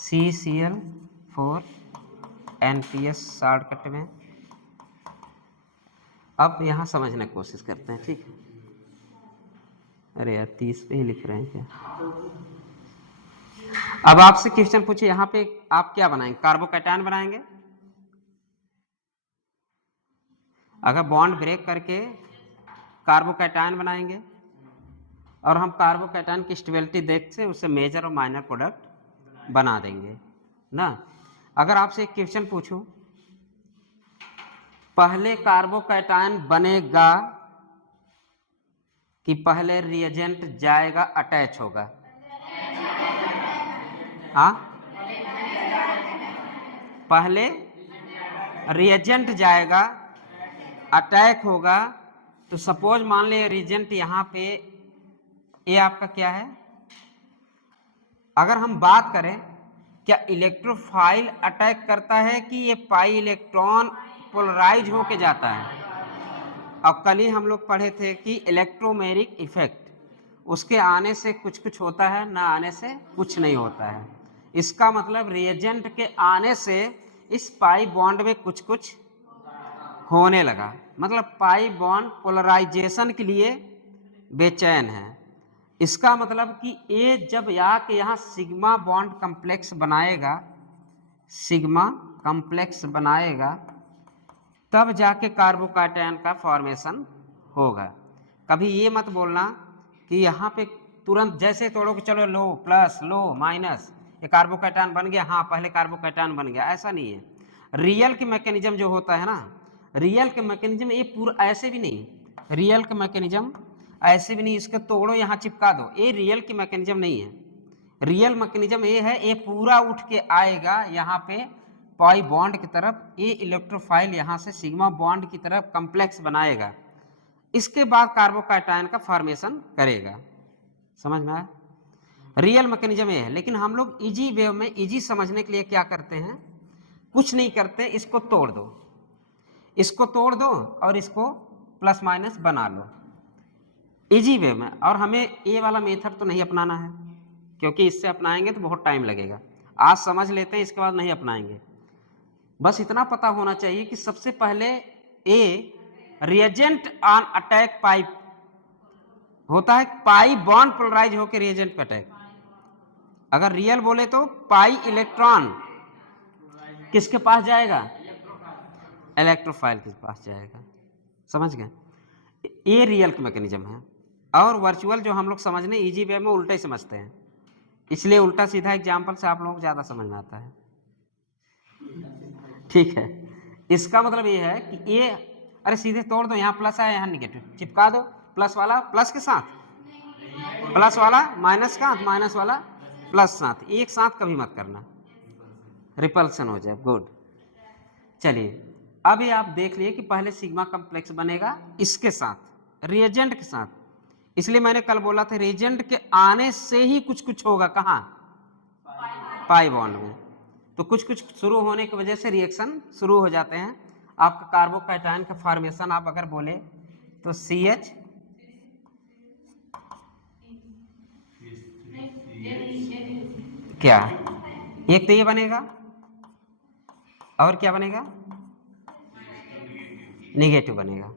CCl4 NPS shortcut में। अब यहाँ समझने की कोशिश करते हैं, ठीक है। अरे यार 30 पे ही लिख रहे हैं क्या। अब आपसे क्वेश्चन पूछे, यहाँ पे आप क्या बनाएंगे, कार्बोकैटायन बनाएंगे। अगर बॉन्ड ब्रेक करके कार्बोकैटायन बनाएंगे, और हम कार्बोकैटायन की स्टेबिलिटी देख से उससे मेजर और माइनर प्रोडक्ट बना देंगे ना। अगर आपसे एक क्वेश्चन पूछूं, पहले कार्बोकैटायन बनेगा कि पहले रिएजेंट जाएगा अटैच होगा, हाँ पहले रिएजेंट जाएगा अटैक होगा। तो सपोज मान ले रिएजेंट यहाँ पे, ये आपका क्या है। अगर हम बात करें क्या इलेक्ट्रोफाइल अटैक करता है कि ये पाई इलेक्ट्रॉन पोलराइज होके जाता है। अब कल ही हम लोग पढ़े थे कि इलेक्ट्रोमेरिक इफेक्ट, उसके आने से कुछ कुछ होता है, ना आने से कुछ नहीं होता है। इसका मतलब रिएजेंट के आने से इस पाई बॉन्ड में कुछ कुछ होने लगा, मतलब पाई बॉन्ड पोलराइजेशन के लिए बेचैन है। इसका मतलब कि ये जब आके यहाँ सिग्मा बॉन्ड कम्प्लेक्स बनाएगा, सिग्मा कम्प्लेक्स बनाएगा, तब जाके कार्बोकैटायन का फॉर्मेशन होगा। कभी ये मत बोलना कि यहाँ पे तुरंत जैसे तोड़ो कि चलो लो प्लस लो माइनस ये कार्बोकैटायन बन गया, हाँ पहले कार्बोकैटायन बन गया, ऐसा नहीं है। रियल के मैकेनिज्म जो होता है ना, रियल के मैकेनिज्म ये पूरा ऐसे भी नहीं, रियल के मैकेनिज्म ऐसे भी नहीं इसको तोड़ो यहाँ चिपका दो, ये रियल की मैकेनिज्म नहीं है। रियल मैकेनिज्म ये है, ये पूरा उठ के आएगा यहाँ पे पाई बॉन्ड की तरफ, ये इलेक्ट्रोफाइल यहाँ से सिग्मा बॉन्ड की तरफ कम्प्लेक्स बनाएगा, इसके बाद कार्बोकैटायन का फॉर्मेशन करेगा। समझ में आया? रियल मैकेनिज्म ये है। लेकिन हम लोग इजी वे में, इजी समझने के लिए क्या करते हैं, कुछ नहीं करते, इसको तोड़ दो। इसको तोड़ दो और इसको प्लस माइनस बना लो इजी वे में। और हमें ये वाला मेथड तो नहीं अपनाना है, क्योंकि इससे अपनाएंगे तो बहुत टाइम लगेगा। आज समझ लेते हैं, इसके बाद नहीं अपनाएंगे। बस इतना पता होना चाहिए कि सबसे पहले ए रिएजेंट ऑन अटैक पाइप होता है, पाई बॉन्ड पोलराइज होकर रिएजेंट पे अटैक। अगर रियल बोले तो पाई इलेक्ट्रॉन किसके पास जाएगा, इलेक्ट्रोफाइल के पास जाएगा। समझ गए, ये रियल मैकेनिज्म है। और वर्चुअल जो हम लोग समझने इजी वे में उल्टे समझते हैं, इसलिए उल्टा सीधा एग्जाम्पल से आप लोगों को ज़्यादा समझ में आता है। ठीक है, इसका मतलब ये है कि ये, अरे सीधे तोड़ दो, यहाँ प्लस है यहाँ निगेटिव, चिपका दो प्लस वाला प्लस के साथ, प्लस वाला माइनस का, माइनस वाला प्लस साथ, एक साथ कभी मत करना, रिपल्सन हो जाए। गुड, चलिए अब ये आप देख लिए कि पहले सिग्मा कॉम्प्लेक्स बनेगा इसके साथ, रिएजेंट के साथ। इसलिए मैंने कल बोला था रिएजेंट के आने से ही कुछ कुछ होगा, कहाँ, पाई बॉन्ड में। तो कुछ कुछ शुरू होने की वजह से रिएक्शन शुरू हो जाते हैं। आपका कार्बोकैटायन का फॉर्मेशन आप अगर बोले तो CH क्या, एक तो ये बनेगा और क्या बनेगा, निगेटिव बनेगा,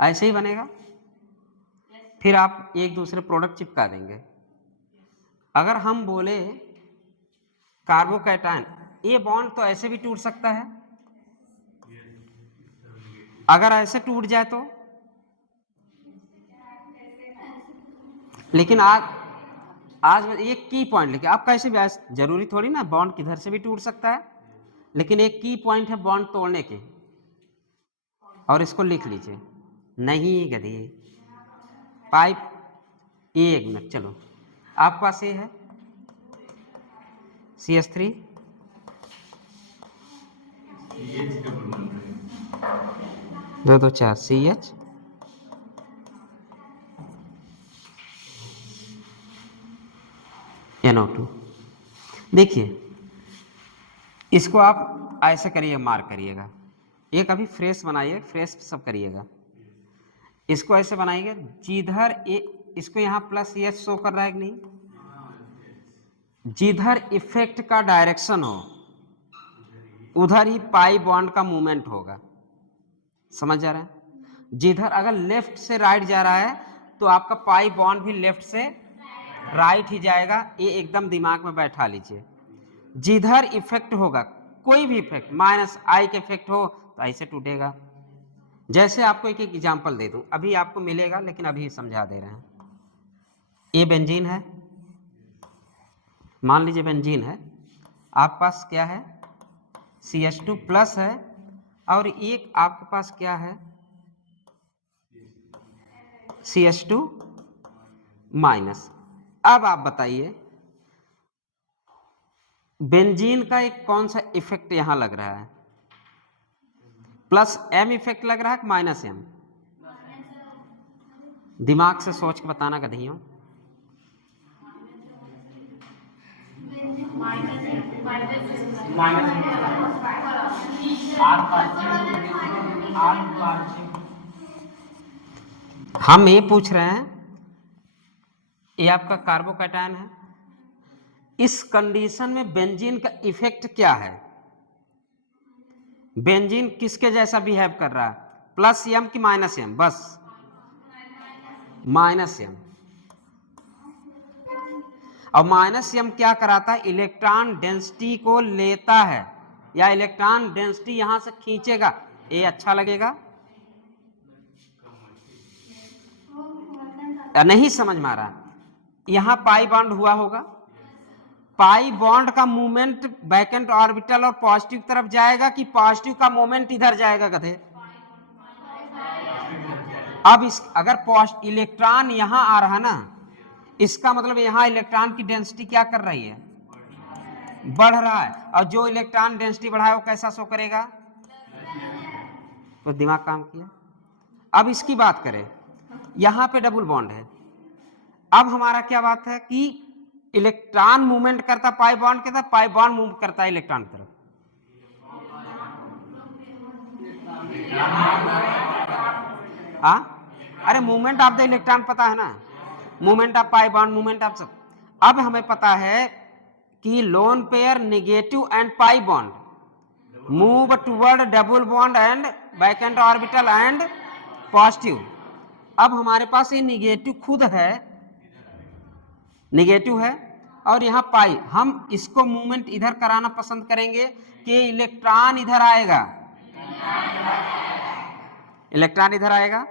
ऐसे ही बनेगा। फिर आप एक दूसरे प्रोडक्ट चिपका देंगे। अगर हम बोले कार्बोकैटायन, ये बॉन्ड तो ऐसे भी टूट सकता है, अगर ऐसे टूट जाए तो, लेकिन आज एक की पॉइंट लेके आप कैसे भी, जरूरी थोड़ी ना बॉन्ड किधर से भी टूट सकता है, लेकिन एक की पॉइंट है बॉन्ड तोड़ने के, और इसको लिख लीजिए। नहीं गधी पाइप, एक मिनट, चलो आपके पास ये है CH3, दो दो चार CH, NO2। देखिए इसको आप ऐसे करिए, मार्क करिएगा, एक अभी फ्रेश बनाइए, फ्रेश सब करिएगा। इसको ऐसे बनाइए, जिधर इसको यहाँ प्लस CH शो कर रहा है कि नहीं, जिधर इफेक्ट का डायरेक्शन हो उधर ही पाई बॉन्ड का मूवमेंट होगा। समझ जा रहा है, जिधर अगर लेफ्ट से राइट जा रहा है तो आपका पाई बॉन्ड भी लेफ्ट से राइट ही जाएगा। ये एकदम दिमाग में बैठा लीजिए। जिधर इफेक्ट होगा, कोई भी इफेक्ट, माइनस आई के इफेक्ट हो तो ऐसे टूटेगा। जैसे आपको एक एग्जांपल दे दूं, अभी आपको मिलेगा लेकिन अभी समझा दे रहे हैं। ये बेंजीन है, मान लीजिए बेंजीन है, आपके पास क्या है, CH2 प्लस है, और एक आपके पास क्या है, CH2 माइनस। अब आप बताइए बेंजीन का एक कौन सा इफेक्ट यहां लग रहा है, प्लस M इफेक्ट लग रहा है कि माइनस M? दिमाग से सोच के बताना गधियों। हम ये पूछ रहे हैं, ये आपका कार्बोकैटायन है, इस कंडीशन में बेंजीन का इफेक्ट क्या है, बेंजीन किसके जैसा बिहेव कर रहा है, प्लस M कि माइनस M? बस माइनस M। और माइनस M क्या कराता है, इलेक्ट्रॉन डेंसिटी को लेता है, या इलेक्ट्रॉन डेंसिटी यहां से खींचेगा। ये अच्छा लगेगा या नहीं समझ में आ रहा? यहां पाई बॉन्ड हुआ होगा, पाई बॉन्ड का मूवमेंट बैकेंट ऑर्बिटल और पॉजिटिव तरफ जाएगा कि पॉजिटिव का मूवमेंट इधर जाएगा गधे? अब इस अगर इलेक्ट्रॉन यहां आ रहा ना, इसका मतलब यहां इलेक्ट्रॉन की डेंसिटी क्या कर रही है, बढ़ रहा है। और जो इलेक्ट्रॉन डेंसिटी बढ़ाए वो कैसा शो करेगा, तो दिमाग काम किया। अब इसकी बात करें, यहां पे डबल बॉन्ड है, अब हमारा क्या बात है कि इलेक्ट्रॉन मूवमेंट करता पाई बॉन्ड के तरफ, पाई बॉन्ड मूव करता है इलेक्ट्रॉन की तरफ। हाँ, अरे मूवमेंट ऑफ द इलेक्ट्रॉन पता है ना, movement of pi bond, movement of सब। अब हमें पता है कि lone pair negative and pi bond move toward double bond and vacant orbital and positive. अब हमारे पास ये नेगेटिव खुद है, नेगेटिव है, और यहाँ पाई, हम इसको मूवमेंट इधर कराना पसंद करेंगे कि इलेक्ट्रॉन इधर आएगा, इलेक्ट्रॉन इधर आएगा।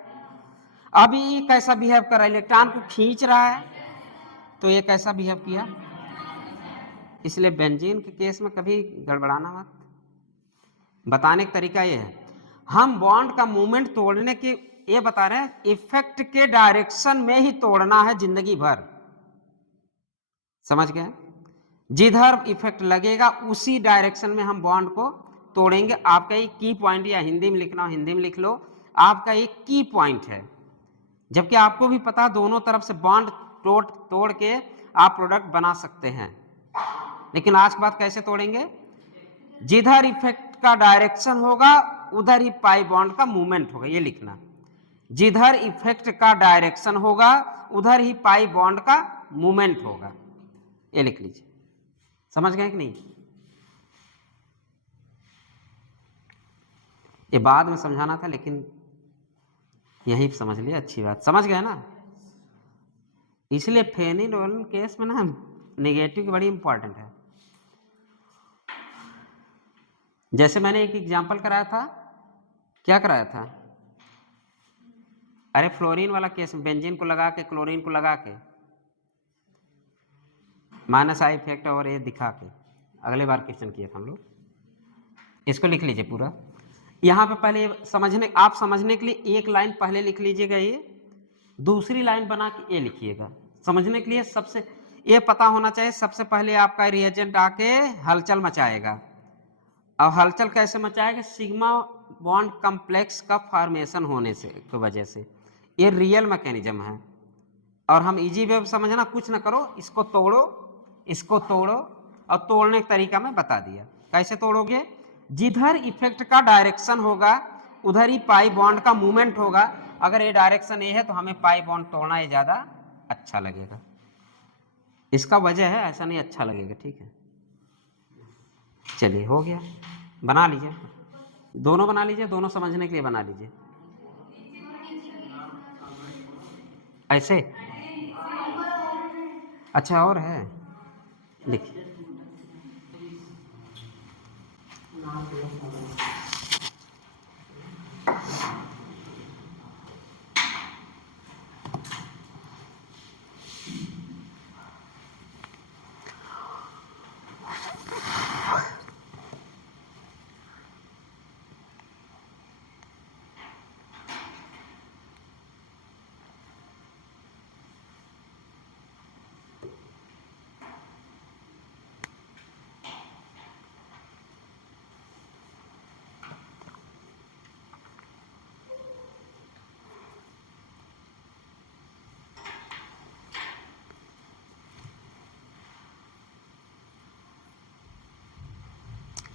अभी कैसा बिहेव कर रहा है, इलेक्ट्रॉन को खींच रहा है, तो ये कैसा बिहेव किया। इसलिए बेंजीन के केस में कभी गड़बड़ाना मत। बताने का तरीका ये है, हम बॉन्ड का मूवमेंट तोड़ने के ये बता रहे हैं, इफेक्ट के डायरेक्शन में ही तोड़ना है जिंदगी भर, समझ गए। जिधर इफेक्ट लगेगा उसी डायरेक्शन में हम बॉन्ड को तोड़ेंगे। आपका एक की पॉइंट, या हिंदी में लिखना हो हिंदी में लिख लो, आपका एक की पॉइंट है। जबकि आपको भी पता, दोनों तरफ से बॉन्ड तोड़ के आप प्रोडक्ट बना सकते हैं, लेकिन आज के बाद कैसे तोड़ेंगे, जिधर इफेक्ट का डायरेक्शन होगा उधर ही पाई बॉन्ड का मूवमेंट होगा। ये लिखना, जिधर इफेक्ट का डायरेक्शन होगा उधर ही पाई बॉन्ड का मूवमेंट होगा, ये लिख लीजिए। समझ गए कि नहीं। ये बाद में समझाना था, लेकिन यही समझ लिया, अच्छी बात, समझ गए ना। इसलिए फेनिल केस में ना नेगेटिव की बड़ी इंपॉर्टेंट है। जैसे मैंने एक एग्जांपल कराया था, क्या कराया था, अरे फ्लोरीन वाला केस में बेंजीन को लगा के, क्लोरीन को लगा के, माइनस आई इफेक्ट और ये दिखा के अगले बार क्वेश्चन किए थे हम लोग। इसको लिख लीजिए पूरा। यहाँ पे पहले समझने, आप समझने के लिए एक लाइन पहले लिख लीजिएगा, ये दूसरी लाइन बना के ये लिखिएगा। समझने के लिए सबसे ये पता होना चाहिए, सबसे पहले आपका रिएजेंट आके हलचल मचाएगा। अब हलचल कैसे मचाएगा, सिग्मा बॉन्ड कॉम्प्लेक्स का फॉर्मेशन होने से की वजह से, ये रियल मैकेनिज्म है। और हम इजी वे समझना, कुछ ना करो, इसको तोड़ो, इसको तोड़ो, और तोड़ने का तरीका मैं बता दिया। कैसे तोड़ोगे, जिधर इफेक्ट का डायरेक्शन होगा उधर ही पाई बॉन्ड का मूवमेंट होगा। अगर ये डायरेक्शन ये है तो हमें पाई बॉन्ड तोड़ना ये ज़्यादा अच्छा लगेगा, इसका वजह है, ऐसा नहीं अच्छा लगेगा, ठीक है। चलिए हो गया, बना लीजिए, दोनों बना लीजिए, दोनों समझने के लिए बना लीजिए। ऐसे अच्छा और है, देखिए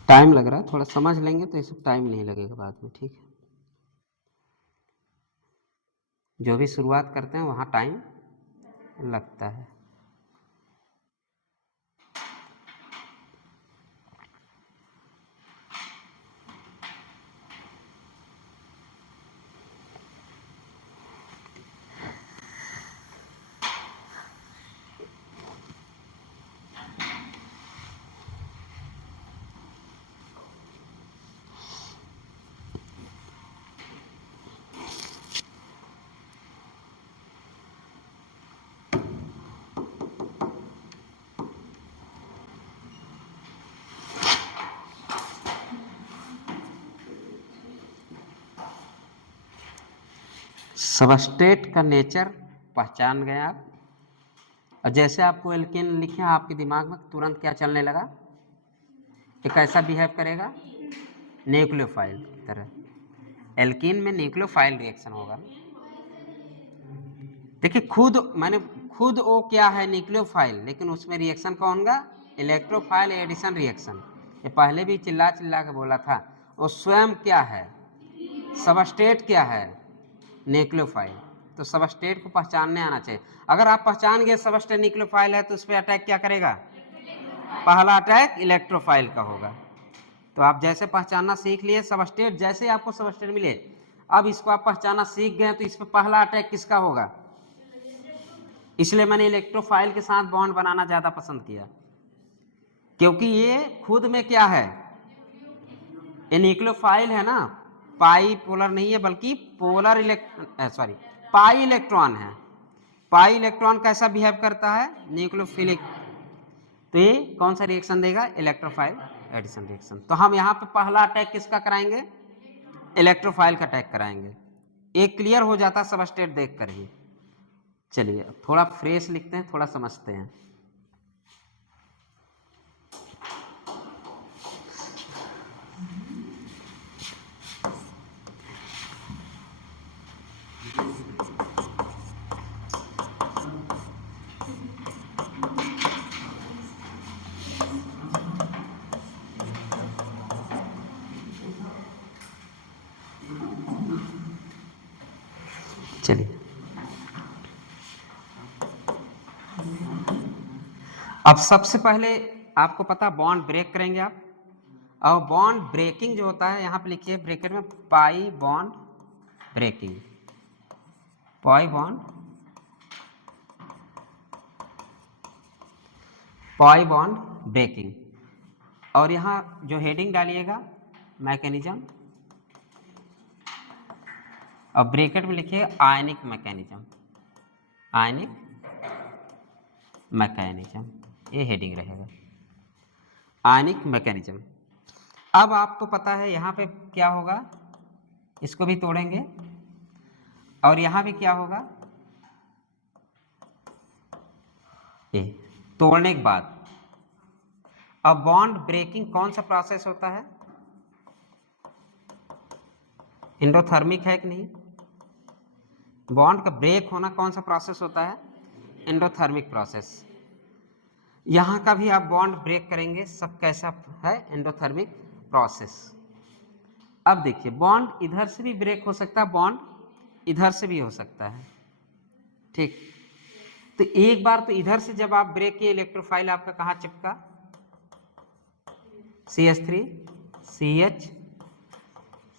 टाइम लग रहा है, थोड़ा समझ लेंगे तो ये सब टाइम नहीं लगेगा बाद में, ठीक है। जो भी शुरुआत करते हैं वहाँ टाइम लगता है। सबस्ट्रेट का नेचर पहचान गए आप। और जैसे आपको एल्केन लिखे, आपके दिमाग में तुरंत क्या चलने लगा, कि कैसा बिहेव करेगा, न्यूक्लियोफाइल की तरह। एल्कीन में न्यूक्लियोफाइल रिएक्शन होगा। देखिए खुद वो क्या है, न्यूक्लियोफाइल, लेकिन उसमें रिएक्शन कौन होगा, इलेक्ट्रोफाइल एडिशन रिएक्शन। ये पहले भी चिल्ला चिल्ला के बोला था, वो स्वयं क्या है, सबस्ट्रेट क्या है? न्यूक्लियोफाइल। तो सबस्ट्रेट को पहचानने आना चाहिए। अगर आप पहचान गए सबस्ट्रेट न्यूक्लियोफाइल है तो उस पर अटैक क्या करेगा? पहला अटैक इलेक्ट्रोफाइल का होगा। तो आप जैसे पहचानना सीख लिए सबस्ट्रेट, जैसे आपको सबस्ट्रेट मिले अब इसको आप पहचानना सीख गए तो इस पर पहला अटैक किसका होगा? इसलिए मैंने इलेक्ट्रोफाइल के साथ बॉन्ड बनाना ज्यादा पसंद किया, क्योंकि ये खुद में क्या है? ये न्यूक्लियोफाइल है ना, पाई पोलर नहीं है बल्कि पोलर पाई इलेक्ट्रॉन है। पाई इलेक्ट्रॉन कैसा बिहेव करता है? न्यूक्लियोफिलिक। तो ये कौन सा रिएक्शन देगा? Electrophile addition reaction. तो हम यहाँ पे पहला अटैक किसका कराएंगे? इलेक्ट्रोफाइल का अटैक कराएंगे। एक क्लियर हो जाता सबस्ट्रेट देख कर ही। चलिए थोड़ा फ्रेश लिखते हैं, थोड़ा समझते हैं। चलिए अब सबसे पहले आपको पता बॉन्ड ब्रेक करेंगे आप। और बॉन्ड ब्रेकिंग जो होता है यहाँ पे लिखिए ब्रैकेट में pi bond breaking, pi bond breaking. और यहाँ जो हेडिंग डालिएगा मैकेनिज्म, और ब्रैकेट में लिखिए आयनिक मैकेनिज्म, आयनिक मैकेनिज्म, ये हेडिंग रहेगा आयनिक मैकेनिज्म। अब आपको पता है यहाँ पे क्या होगा? इसको भी तोड़ेंगे और यहाँ भी क्या होगा? ये तोड़ने के बाद अब बॉन्ड ब्रेकिंग कौन सा प्रोसेस होता है? एंडोथर्मिक है कि नहीं? बॉन्ड का ब्रेक होना कौन सा प्रोसेस होता है? Endothermic process. यहाँ का भी आप बॉन्ड ब्रेक करेंगे, सब कैसा है? Endothermic process. अब देखिए बॉन्ड इधर से भी ब्रेक हो सकता है, बॉन्ड इधर से भी हो सकता है, ठीक। तो एक बार तो इधर से जब आप ब्रेक किए इलेक्ट्रोफाइल आपका कहाँ चिपका? CH3 CH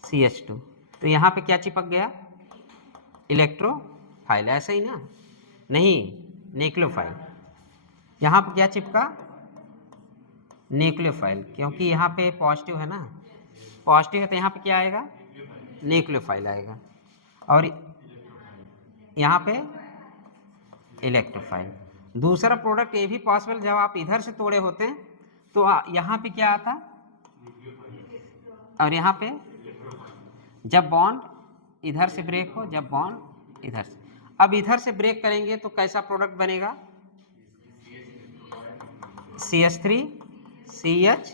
CH2। तो यहाँ पे क्या चिपक गया? इलेक्ट्रोफाइल, ऐसा ही ना? नहीं, न्यूक्लियोफाइल। यहाँ पे क्या चिपका? न्यूक्लियोफाइल, क्योंकि यहाँ पे पॉजिटिव है ना, पॉजिटिव है तो यहाँ पे क्या आएगा? न्यूक्लियोफाइल आएगा। और यहाँ पे इलेक्ट्रोफाइल। दूसरा प्रोडक्ट ये भी पॉसिबल, जब आप इधर से तोड़े होते हैं तो यहाँ पे क्या आता? और यहाँ पे जब बॉन्ड इधर से ब्रेक हो, जब बॉन्ड इधर से, अब इधर से ब्रेक करेंगे तो कैसा प्रोडक्ट बनेगा? CH3 CH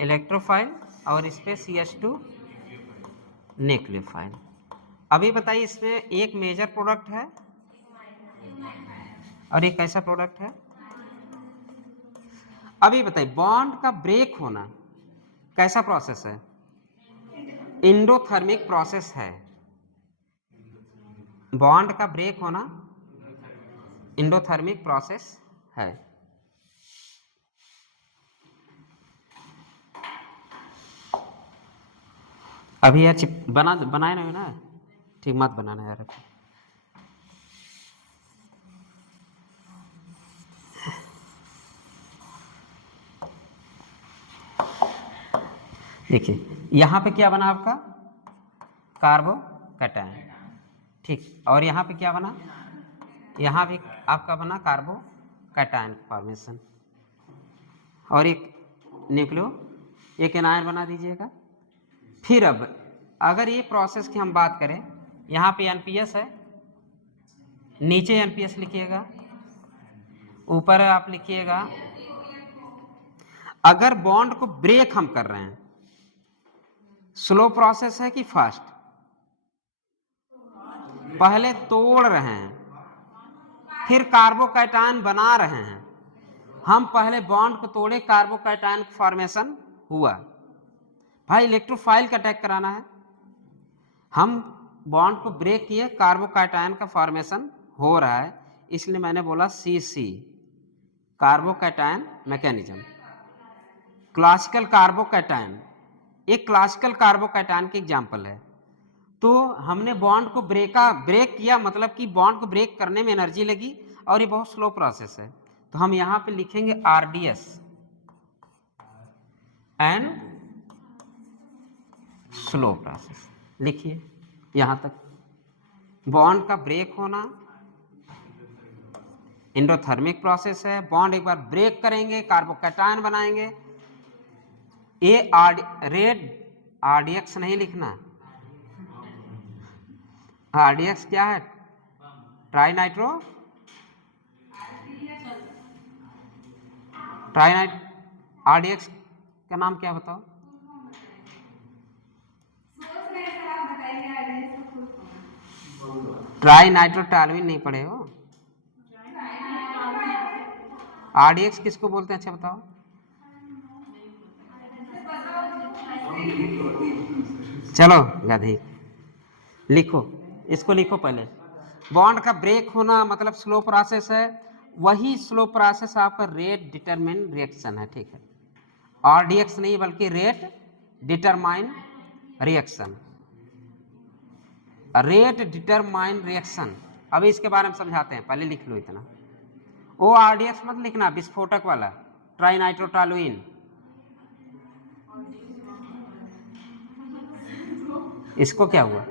इलेक्ट्रोफाइल और इस पे CH2 न्यूक्लियोफाइल। अभी बताइए इसमें एक मेजर प्रोडक्ट है और एक कैसा प्रोडक्ट है? अभी बताइए बॉन्ड का ब्रेक होना कैसा प्रोसेस है? एंडोथर्मिक प्रोसेस है। बॉन्ड का ब्रेक होना एंडोथर्मिक प्रोसेस है। अभी यार बनाए नहीं ना, ठीक, मत बनाना यार। देखिए यहाँ पे क्या बना आपका? कार्बोकैटायन, ठीक। और यहाँ पे क्या बना? यहाँ भी आपका बना कार्बोकैटायन फॉर्मेशन। और एक न्यूक्लियो, एक एनायन बना दीजिएगा। फिर अब अगर ये प्रोसेस की हम बात करें, यहाँ पे NPS है, नीचे NPS लिखिएगा, ऊपर आप लिखिएगा। अगर बॉन्ड को ब्रेक हम कर रहे हैं, स्लो प्रोसेस है कि फास्ट? पहले तोड़ रहे हैं फिर कार्बोकैटायन बना रहे हैं। हम पहले बॉन्ड को तोड़े, कार्बोकैटायन फॉर्मेशन हुआ। भाई इलेक्ट्रोफाइल का अटैक कराना है हम बॉन्ड को ब्रेक किए, कार्बोकैटायन का फॉर्मेशन हो रहा है, इसलिए मैंने बोला CC, carbocation mechanism. Classical carbocation, एक क्लासिकल कार्बोकैटायन की एग्जांपल है। तो हमने बॉन्ड को ब्रेक किया, मतलब कि बॉन्ड को ब्रेक करने में एनर्जी लगी और ये बहुत स्लो प्रोसेस है। तो हम यहाँ पे लिखेंगे RDS एंड स्लो प्रोसेस। लिखिए यहाँ तक, बॉन्ड का ब्रेक होना एंडोथर्मिक प्रोसेस है। बॉन्ड एक बार ब्रेक करेंगे, कार्बोकैटायन बनाएंगे। ये रेड RDX नहीं लिखना, RDX क्या है? ट्राइनाइट्रो RDX का नाम क्या बताओ? ट्राइनाइट्रोटॉलुइन नहीं पढ़े हो? RDX किसको बोलते हैं, अच्छा बताओ? चलो गधी, लिखो, इसको लिखो पहले। बॉन्ड का ब्रेक होना मतलब स्लो प्रोसेस है, वही स्लो प्रोसेस आपका रेट डिटरमाइन रिएक्शन है, ठीक है? RDX नहीं बल्कि rate determine reaction, rate determine reaction. अभी इसके बारे में समझाते हैं, पहले लिख लो इतना। वो RDX मत लिखना, विस्फोटक वाला ट्राइनाइट्रोटॉलुइन। इसको क्या हुआ?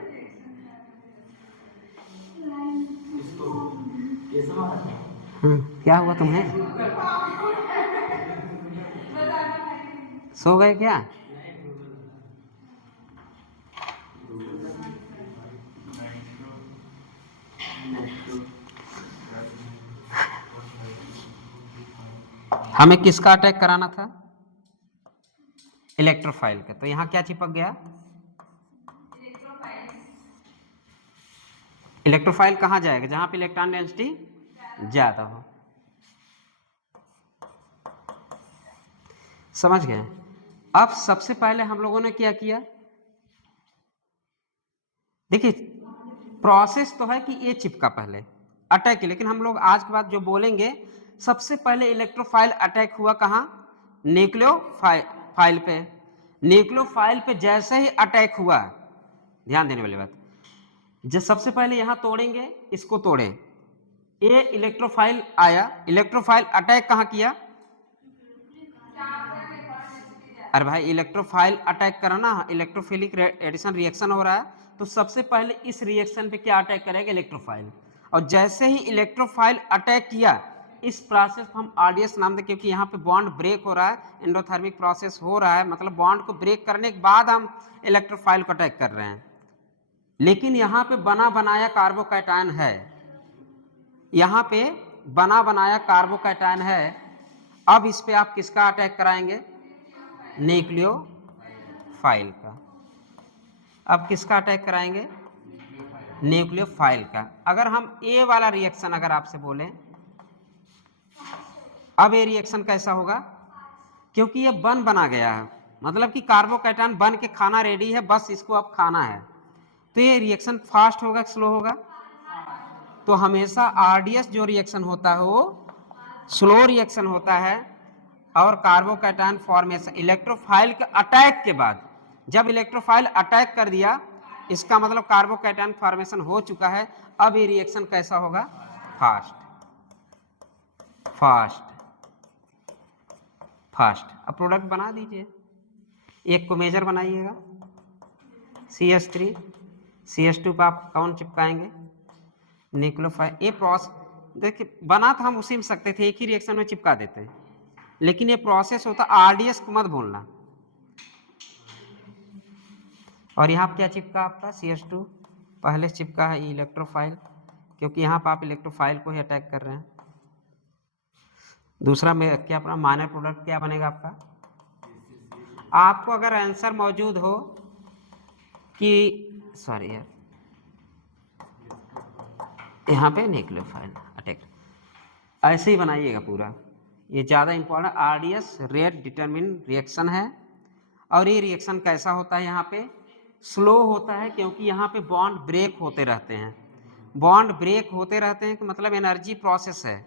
क्या हुआ तुम्हें? सो गए क्या? हमें किसका अटैक कराना था? इलेक्ट्रोफाइल का। तो यहां क्या चिपक गया? इलेक्ट्रोफाइल कहां जाएगा? जहां पे इलेक्ट्रॉन डेंसिटी ज्यादा हो। समझ गए? अब सबसे पहले हम लोगों ने क्या किया, देखिए प्रोसेस तो है कि ये चिपका पहले अटैक, लेकिन हम लोग आज के बाद जो बोलेंगे, सबसे पहले इलेक्ट्रोफाइल अटैक हुआ कहां? न्यूक्लियोफाइल पे। न्यूक्लियोफाइल पे जैसे ही अटैक हुआ, ध्यान देने वाली बात, जो सबसे पहले यहां तोड़ेंगे, इसको तोड़े, ये इलेक्ट्रोफाइल आया, इलेक्ट्रोफाइल अटैक कहां किया? अरे भाई इलेक्ट्रोफाइल अटैक करना, इलेक्ट्रोफिलिक एडिशन रिएक्शन हो रहा है, तो सबसे पहले इस रिएक्शन पे क्या अटैक करेगा? इलेक्ट्रोफाइल। और जैसे ही इलेक्ट्रोफाइल अटैक किया, इस प्रोसेस को हम RDS नाम दें, क्योंकि यहाँ पे बॉन्ड ब्रेक हो रहा है, एंडोथर्मिक प्रोसेस हो रहा है, मतलब बॉन्ड को ब्रेक करने के बाद हम इलेक्ट्रोफाइल को अटैक कर रहे हैं। लेकिन यहाँ पे बना बनाया कार्बोकैटायन है, यहाँ पे बना बनाया कार्बोकैटायन है। अब इस पे आप किसका अटैक कराएंगे? न्यूक्लियोफाइल का। अब किसका अटैक कराएंगे? न्यूक्लियोफाइल का। अगर हम ए वाला रिएक्शन अगर आपसे बोलें, अब ये रिएक्शन कैसा होगा? क्योंकि ये बना गया है, मतलब कि कार्बोकैटायन बन के खाना रेडी है, बस इसको अब खाना है, तो ये रिएक्शन फास्ट होगा कि स्लो होगा? तो हमेशा RDS जो रिएक्शन होता है वो स्लो रिएक्शन होता है। और कार्बोकैटायन फॉर्मेशन इलेक्ट्रोफाइल के अटैक के बाद, जब इलेक्ट्रोफाइल अटैक कर दिया, इसका मतलब कार्बोकैटायन फॉर्मेशन हो चुका है। अब ये रिएक्शन कैसा होगा? Fast fast fast. अब प्रोडक्ट बना दीजिए, एक को मेजर बनाइएगा, CH3 CH2 पर आप कौन चिपकाएंगे? न्यूक्लियोफाइल। ये प्रोसेस देखिए, बना तो हम उसी में सकते थे, एक ही रिएक्शन में चिपका देते हैं, लेकिन ये प्रोसेस होता RDS को मत भूलना। और यहाँ पर क्या चिपका आपका? CH2 पहले चिपका है इलेक्ट्रोफाइल, क्योंकि यहाँ पर आप इलेक्ट्रोफाइल को ही अटैक कर रहे हैं। दूसरा में क्या अपना माइनर प्रोडक्ट क्या बनेगा आपका? आपको अगर आंसर मौजूद हो कि सॉरी यार, यहाँ पे न्यूक्लियोफाइल अटैक, ऐसे ही बनाइएगा पूरा, ये ज़्यादा important. RDS rate determine reaction है, और ये रिएक्शन कैसा होता है? यहाँ पे स्लो होता है क्योंकि यहाँ पे बॉन्ड ब्रेक होते रहते हैं। बॉन्ड ब्रेक होते रहते हैं कि मतलब एनर्जी प्रोसेस है।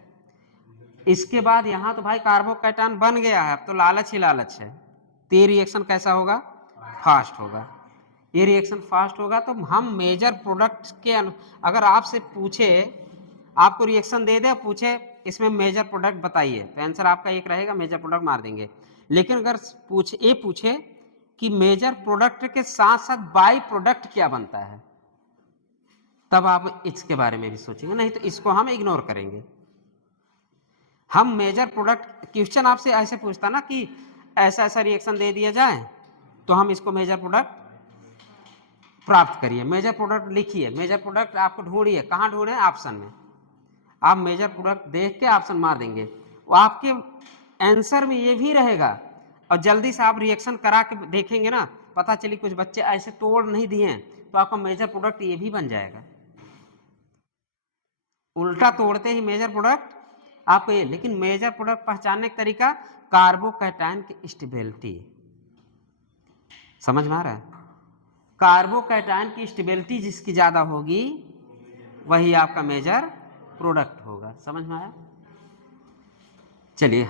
इसके बाद यहाँ तो भाई कार्बोकैटायन बन गया है, अब तो लालच ही लालच है। तो ये रिएक्शन कैसा होगा? फास्ट होगा। ये रिएक्शन फास्ट होगा। तो हम मेजर प्रोडक्ट के अगर आपसे पूछे, आपको रिएक्शन दे दे, पूछे इसमें मेजर प्रोडक्ट बताइए, तो आंसर आपका एक रहेगा, मेजर प्रोडक्ट मार देंगे। लेकिन अगर पूछे कि मेजर प्रोडक्ट के साथ साथ बाई प्रोडक्ट क्या बनता है, तब आप इसके बारे में भी सोचेंगे, नहीं तो इसको हम इग्नोर करेंगे। हम मेजर प्रोडक्ट, क्वेश्चन आपसे ऐसे पूछता ना कि ऐसा ऐसा रिएक्शन दे दिया जाए, तो हम इसको मेजर प्रोडक्ट प्राप्त करिए, मेजर प्रोडक्ट लिखिए। मेजर प्रोडक्ट आपको ढूंढिए, कहाँ ढूंढे? ऑप्शन में। आप मेजर प्रोडक्ट देख के ऑप्शन मार देंगे, वो आपके आंसर में ये भी रहेगा। और जल्दी से आप रिएक्शन करा के देखेंगे ना, पता चली कुछ बच्चे ऐसे तोड़ नहीं दिए, तो आपका मेजर प्रोडक्ट ये भी बन जाएगा। उल्टा तोड़ते ही मेजर प्रोडक्ट आपको ये। लेकिन मेजर प्रोडक्ट पहचानने का तरीका, कार्बोकैटायन की स्टेबिलिटी। समझ में आ रहा है? कार्बोकैटायन की स्टेबिलिटी जिसकी ज्यादा होगी वही आपका मेजर प्रोडक्ट होगा। समझ में आया? चलिए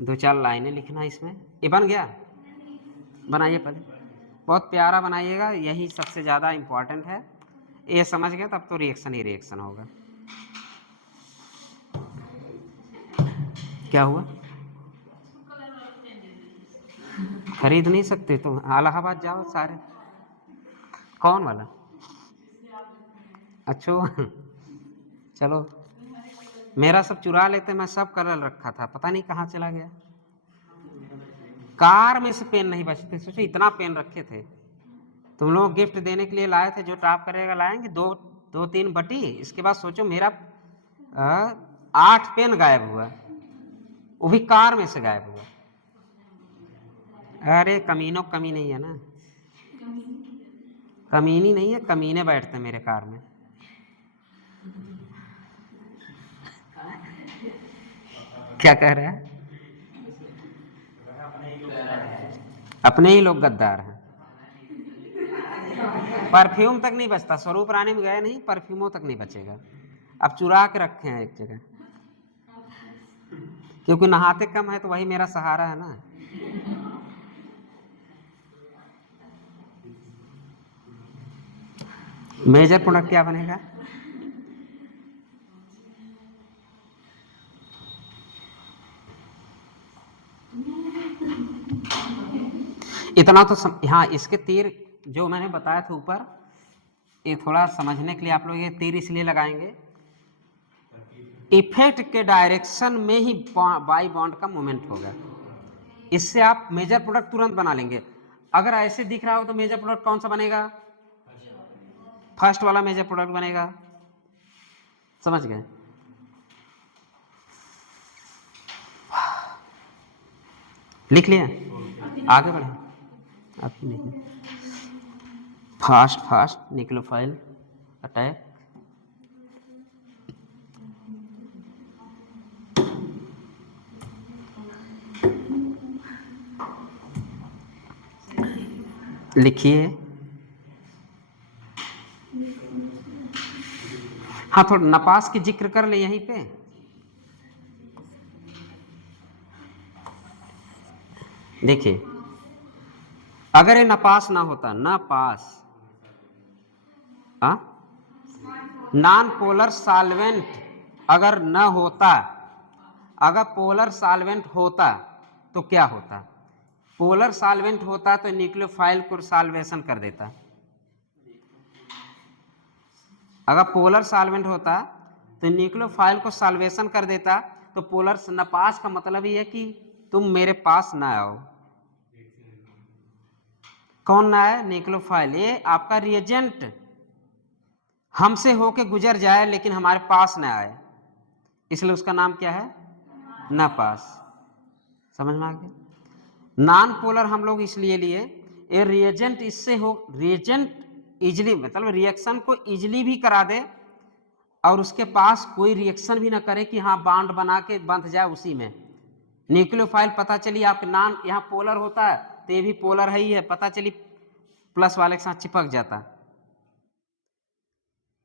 2-4 लाइनें लिखना इसमें। ये बन गया? बनाइए पहले, बहुत प्यारा बनाइएगा, यही सबसे ज़्यादा इम्पोर्टेंट है। ये समझ गए तब तो रिएक्शन ही रिएक्शन होगा। क्या हुआ? खरीद नहीं सकते तो इलाहाबाद जाओ सारे। कौन वाला? अच्छा चलो, मेरा सब चुरा लेते, मैं सब कलर रखा था, पता नहीं कहाँ चला गया। कार में से पेन नहीं बचते, सोचो इतना पेन रखे थे। तुम लोग गिफ्ट देने के लिए लाए थे, जो टॉप करेगा लाएंगे 2-3 बटी। इसके बाद सोचो मेरा 8 पेन गायब हुआ, वो भी कार में से गायब हुआ। अरे कमीनों कमी नहीं है ना, कमीनी नहीं है, कमीने बैठते मेरे कार में। क्या कह रहे हैं? अपने ही लोग गद्दार हैं। परफ्यूम तक नहीं बचता, स्वरूप रानी में गए नहीं, परफ्यूमों तक नहीं बचेगा। अब चुरा के रखे हैं एक जगह, क्योंकि नहाते कम है तो वही मेरा सहारा है ना। मेजर प्रोडक्ट क्या बनेगा? इतना तो हाँ, इसके तीर जो मैंने बताया था ऊपर, ये थोड़ा समझने के लिए आप लोग ये तीर इसलिए लगाएंगे, इफेक्ट के डायरेक्शन में ही बाई बॉन्ड का मूवमेंट होगा। इससे आप मेजर प्रोडक्ट तुरंत बना लेंगे। अगर ऐसे दिख रहा हो तो मेजर प्रोडक्ट कौन सा बनेगा? फर्स्ट वाला मेजर प्रोडक्ट बनेगा। समझ गए? लिख लिया? आगे बढ़े? अभी नहीं। फास्ट निक्लोफाइल अटैक, लिखिए। हाँ, थोड़ा नपास की जिक्र कर ले यहीं पे। देखिए, अगर ये नपास ना होता, नपास नॉन पोलर सॉल्वेंट अगर न होता, अगर पोलर सॉल्वेंट होता तो क्या होता? पोलर सॉल्वेंट होता तो न्यूक्लियोफाइल को सॉल्वेशन कर देता। अगर पोलर सॉल्वेंट होता तो न्यूक्लियोफाइल को सॉल्वेशन कर देता। तो पोलर नपास का मतलब ये है कि तुम मेरे पास ना आओ। कौन ना आए? न्यूक्लियोफाइल। ये आपका रिएजेंट हमसे होके गुजर जाए लेकिन हमारे पास ना आए, इसलिए उसका नाम क्या है? नपास। समझ में आ गया? नॉन पोलर हम लोग इसलिए लिए, ये रिएजेंट इससे हो, रिएजेंट इजली मतलब रिएक्शन को इजली भी करा दे और उसके पास कोई रिएक्शन भी ना करे कि हाँ बॉन्ड बना के बंध जाए उसी में। न्यूक्लियोफाइल पता चली आपके नॉन यहाँ पोलर होता है तो ये भी पोलर है ही है, पता चली प्लस वाले के साथ चिपक जाता,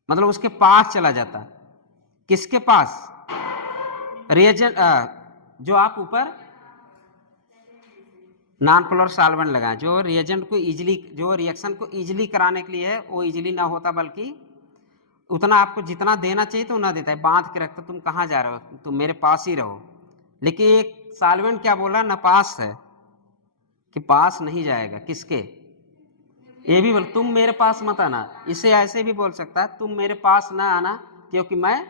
मतलब उसके पास चला जाता। किसके पास? रिएजेंट, जो आप ऊपर नॉन पोलर सॉल्वेंट लगाएं, जो रिएजेंट को इजीली, जो रिएक्शन को इजीली कराने के लिए है, वो इजीली ना होता, बल्कि उतना आपको जितना देना चाहिए तो ना देता है, बांध के रखता। तुम कहाँ जा रहे हो, तुम मेरे पास ही रहो। लेकिन एक सॉल्वेंट क्या बोला, ना पास है, कि पास नहीं जाएगा। किसके? ये भी बोल, तुम मेरे पास मत आना। इसे ऐसे भी बोल सकता है, तुम मेरे पास ना आना क्योंकि मैं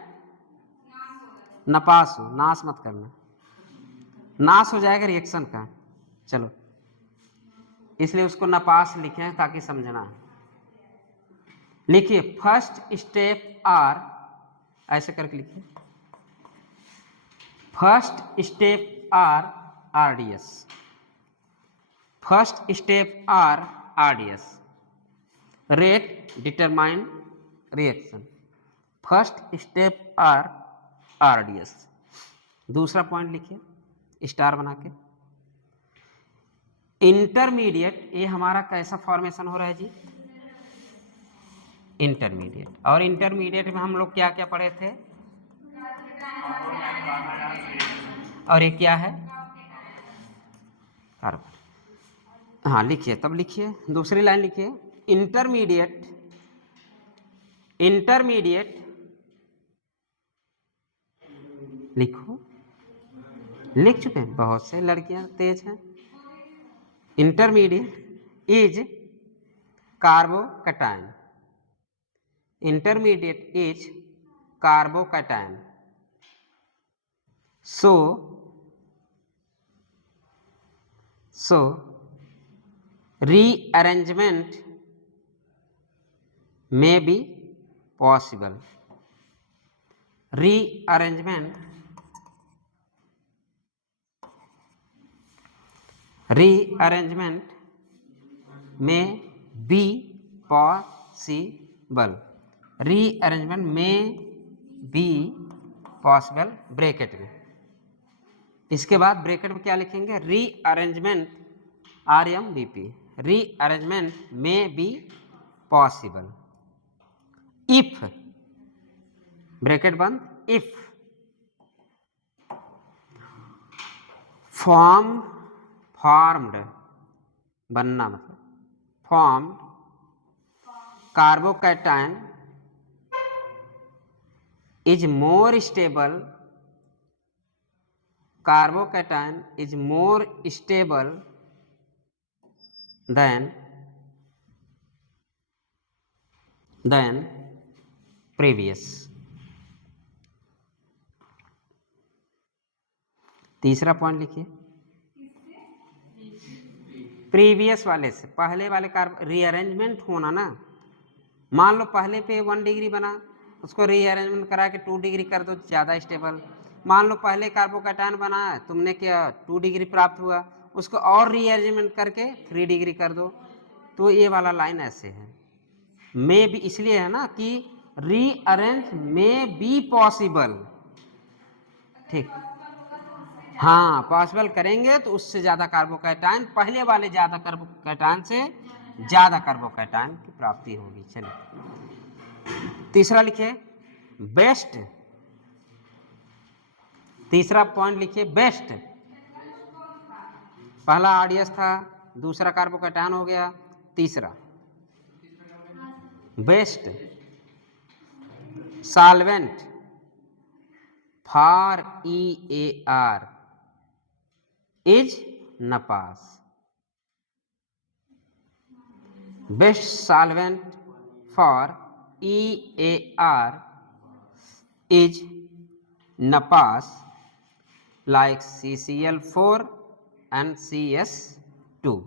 नापास हूं। नाश मत करना, नाश हो जाएगा रिएक्शन का। चलो, इसलिए उसको नापास लिखे हैं ताकि समझना। लिखिए फर्स्ट स्टेप आर, ऐसे करके लिखिए, first step are RDS, first step are RDS, rate determine reaction, first step are RDS. दूसरा पॉइंट लिखिए स्टार बना के, इंटरमीडिएट। ये हमारा कैसा फॉर्मेशन हो रहा है जी? इंटरमीडिएट। और इंटरमीडिएट में हम लोग क्या क्या पढ़े थे? और ये क्या है? कार्बन। हाँ लिखिए, तब लिखिए दूसरी लाइन लिखिए, इंटरमीडिएट, इंटरमीडिएट लिखो, लिख चुके हैं, बहुत से लड़कियां तेज हैं। Intermediate is carbocation, intermediate is carbocation, so rearrangement may be possible, rearrangement may be possible, rearrangement may be possible bracket में। इसके बाद ब्रैकेट में क्या लिखेंगे? रीअरेंजमेंट, RMBP, रीअरेंजमेंट में बी पॉसिबल इफ, ब्रैकेट बंद, इफ फॉर्म्ड, बनना मतलब formed carbocation is more stable, carbocation is more stable than previous। तीसरा पॉइंट लिखिए, प्रीवियस वाले से, पहले वाले रीअरेंजमेंट होना ना। मान लो पहले पे 1 डिग्री बना, उसको रीअरेंजमेंट करा के 2 डिग्री कर दो, ज़्यादा स्टेबल। मान लो पहले कार्बोकैटायन बना है, तुमने क्या 2 डिग्री प्राप्त हुआ, उसको और रीअरेंजमेंट करके 3 डिग्री कर दो, तो ये वाला लाइन ऐसे है। मे भी इसलिए है ना कि रीअरेंज मे बी पॉसिबल, ठीक। हाँ, पॉसिबल करेंगे तो उससे ज़्यादा कार्बोकैटायन, पहले वाले ज़्यादा कार्बोकैटायन से ज़्यादा कार्बोकैटायन की प्राप्ति होगी। चलिए तीसरा लिखिए बेस्ट, तीसरा पॉइंट लिखिए बेस्ट। पहला आरडीएस था, दूसरा कार्बोकैटायन हो गया, तीसरा best solvent for EAR is नपास, best solvent for EAR is नपास like CCl4 and CS2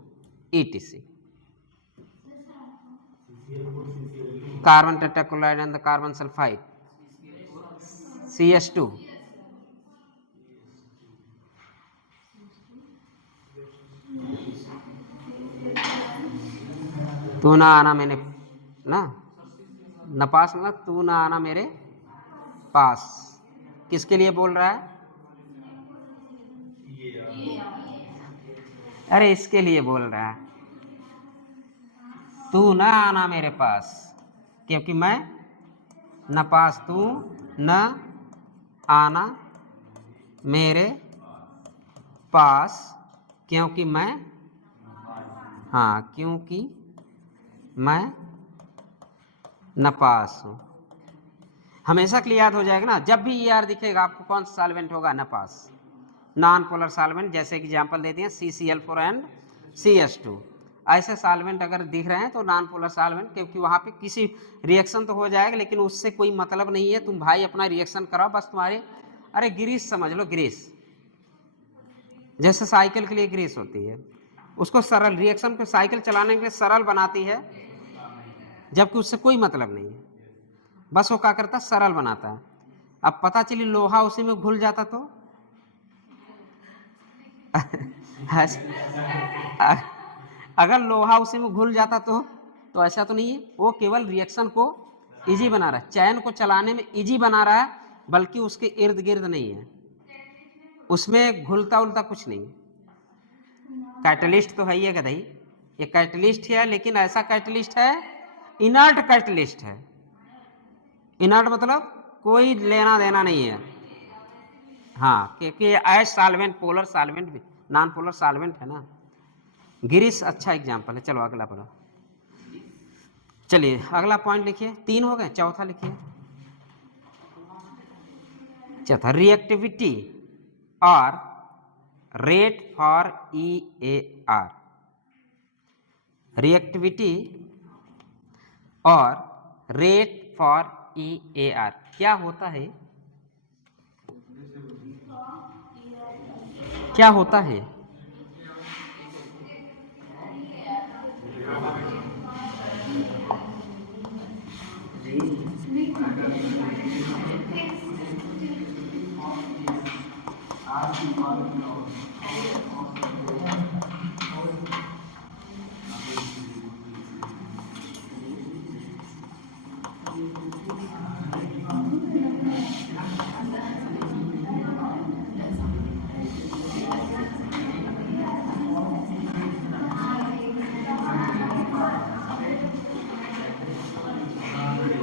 etc. Carbon tetrachloride and the carbon sulfide CS2, तू ना आना मैंने ना, नपास मतलब तू ना आना मेरे पास। किसके लिए बोल रहा है? अरे इसके लिए बोल रहा है, तू न आना मेरे पास, क्योंकि मैं न पास, तू न आना मेरे पास, क्योंकि मैं, हाँ, क्योंकि मैं न पास हूँ। हमेशा के लिए याद हो जाएगा ना, जब भी ER दिखेगा आपको कौन सा सॉल्वेंट होगा? न पास, नॉन पोलर सॉल्वेंट। जैसे कि एग्जांपल देते हैं CCl4 एंड CS2, ऐसे सॉल्वेंट अगर दिख रहे हैं तो नॉन पोलर सॉल्वेंट, क्योंकि वहाँ पे किसी रिएक्शन तो हो जाएगा लेकिन उससे कोई मतलब नहीं है। तुम भाई अपना रिएक्शन कराओ, बस तुम्हारे, अरे ग्रीस समझ लो, ग्रीस, जैसे साइकिल के लिए ग्रीस होती है, उसको सरल, रिएक्शन को साइकिल चलाने के लिए सरल बनाती है, जबकि उससे कोई मतलब नहीं है, बस वो क्या करता है? सरल बनाता है। अब पता चली लोहा उसी में घुल जाता तो अगर लोहा उसी में घुल जाता तो ऐसा तो नहीं है। वो केवल रिएक्शन को इजी बना रहा है, चैन को चलाने में इजी बना रहा है, बल्कि उसके इर्द गिर्द नहीं है, उसमें घुलता उलता कुछ नहीं। कैटलिस्ट तो है ही है गधई, ये कैटलिस्ट है, लेकिन ऐसा कैटलिस्ट है, इनर्ट कैटलिस्ट है। इनर्ट मतलब कोई लेना देना नहीं है, हाँ, क्योंकि एज सॉल्वेंट, पोलर सॉल्वेंट भी, नॉन पोलर सॉल्वेंट है ना। गिरीश अच्छा एग्जाम्पल है। चलो अगला पढ़ो। चलिए अगला पॉइंट लिखिए, 3 हो गए, चौथा लिखिए। चौथा, रिएक्टिविटी और रेट फॉर EAR। रिएक्टिविटी और रेट फॉर EAR क्या होता है? क्या होता है?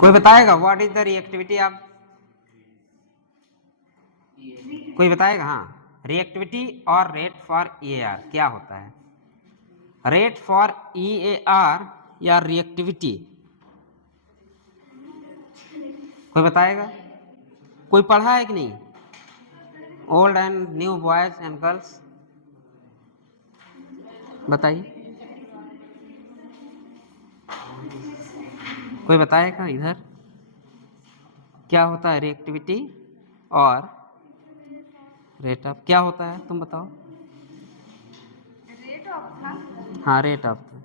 कोई बताएगा व्हाट इज द रिएक्टिविटी? आप कोई बताएगा? हाँ, रिएक्टिविटी और रेट फॉर EAR क्या होता है? रेट फॉर EAR या रिएक्टिविटी, कोई बताएगा? कोई पढ़ा है कि नहीं? Old and new boys and girls बताइए, कोई बताएगा इधर? क्या होता है रिएक्टिविटी और रेट ऑफ? क्या होता है तुम बताओ? रेट ऑफ था हाँ, रेट ऑफ था।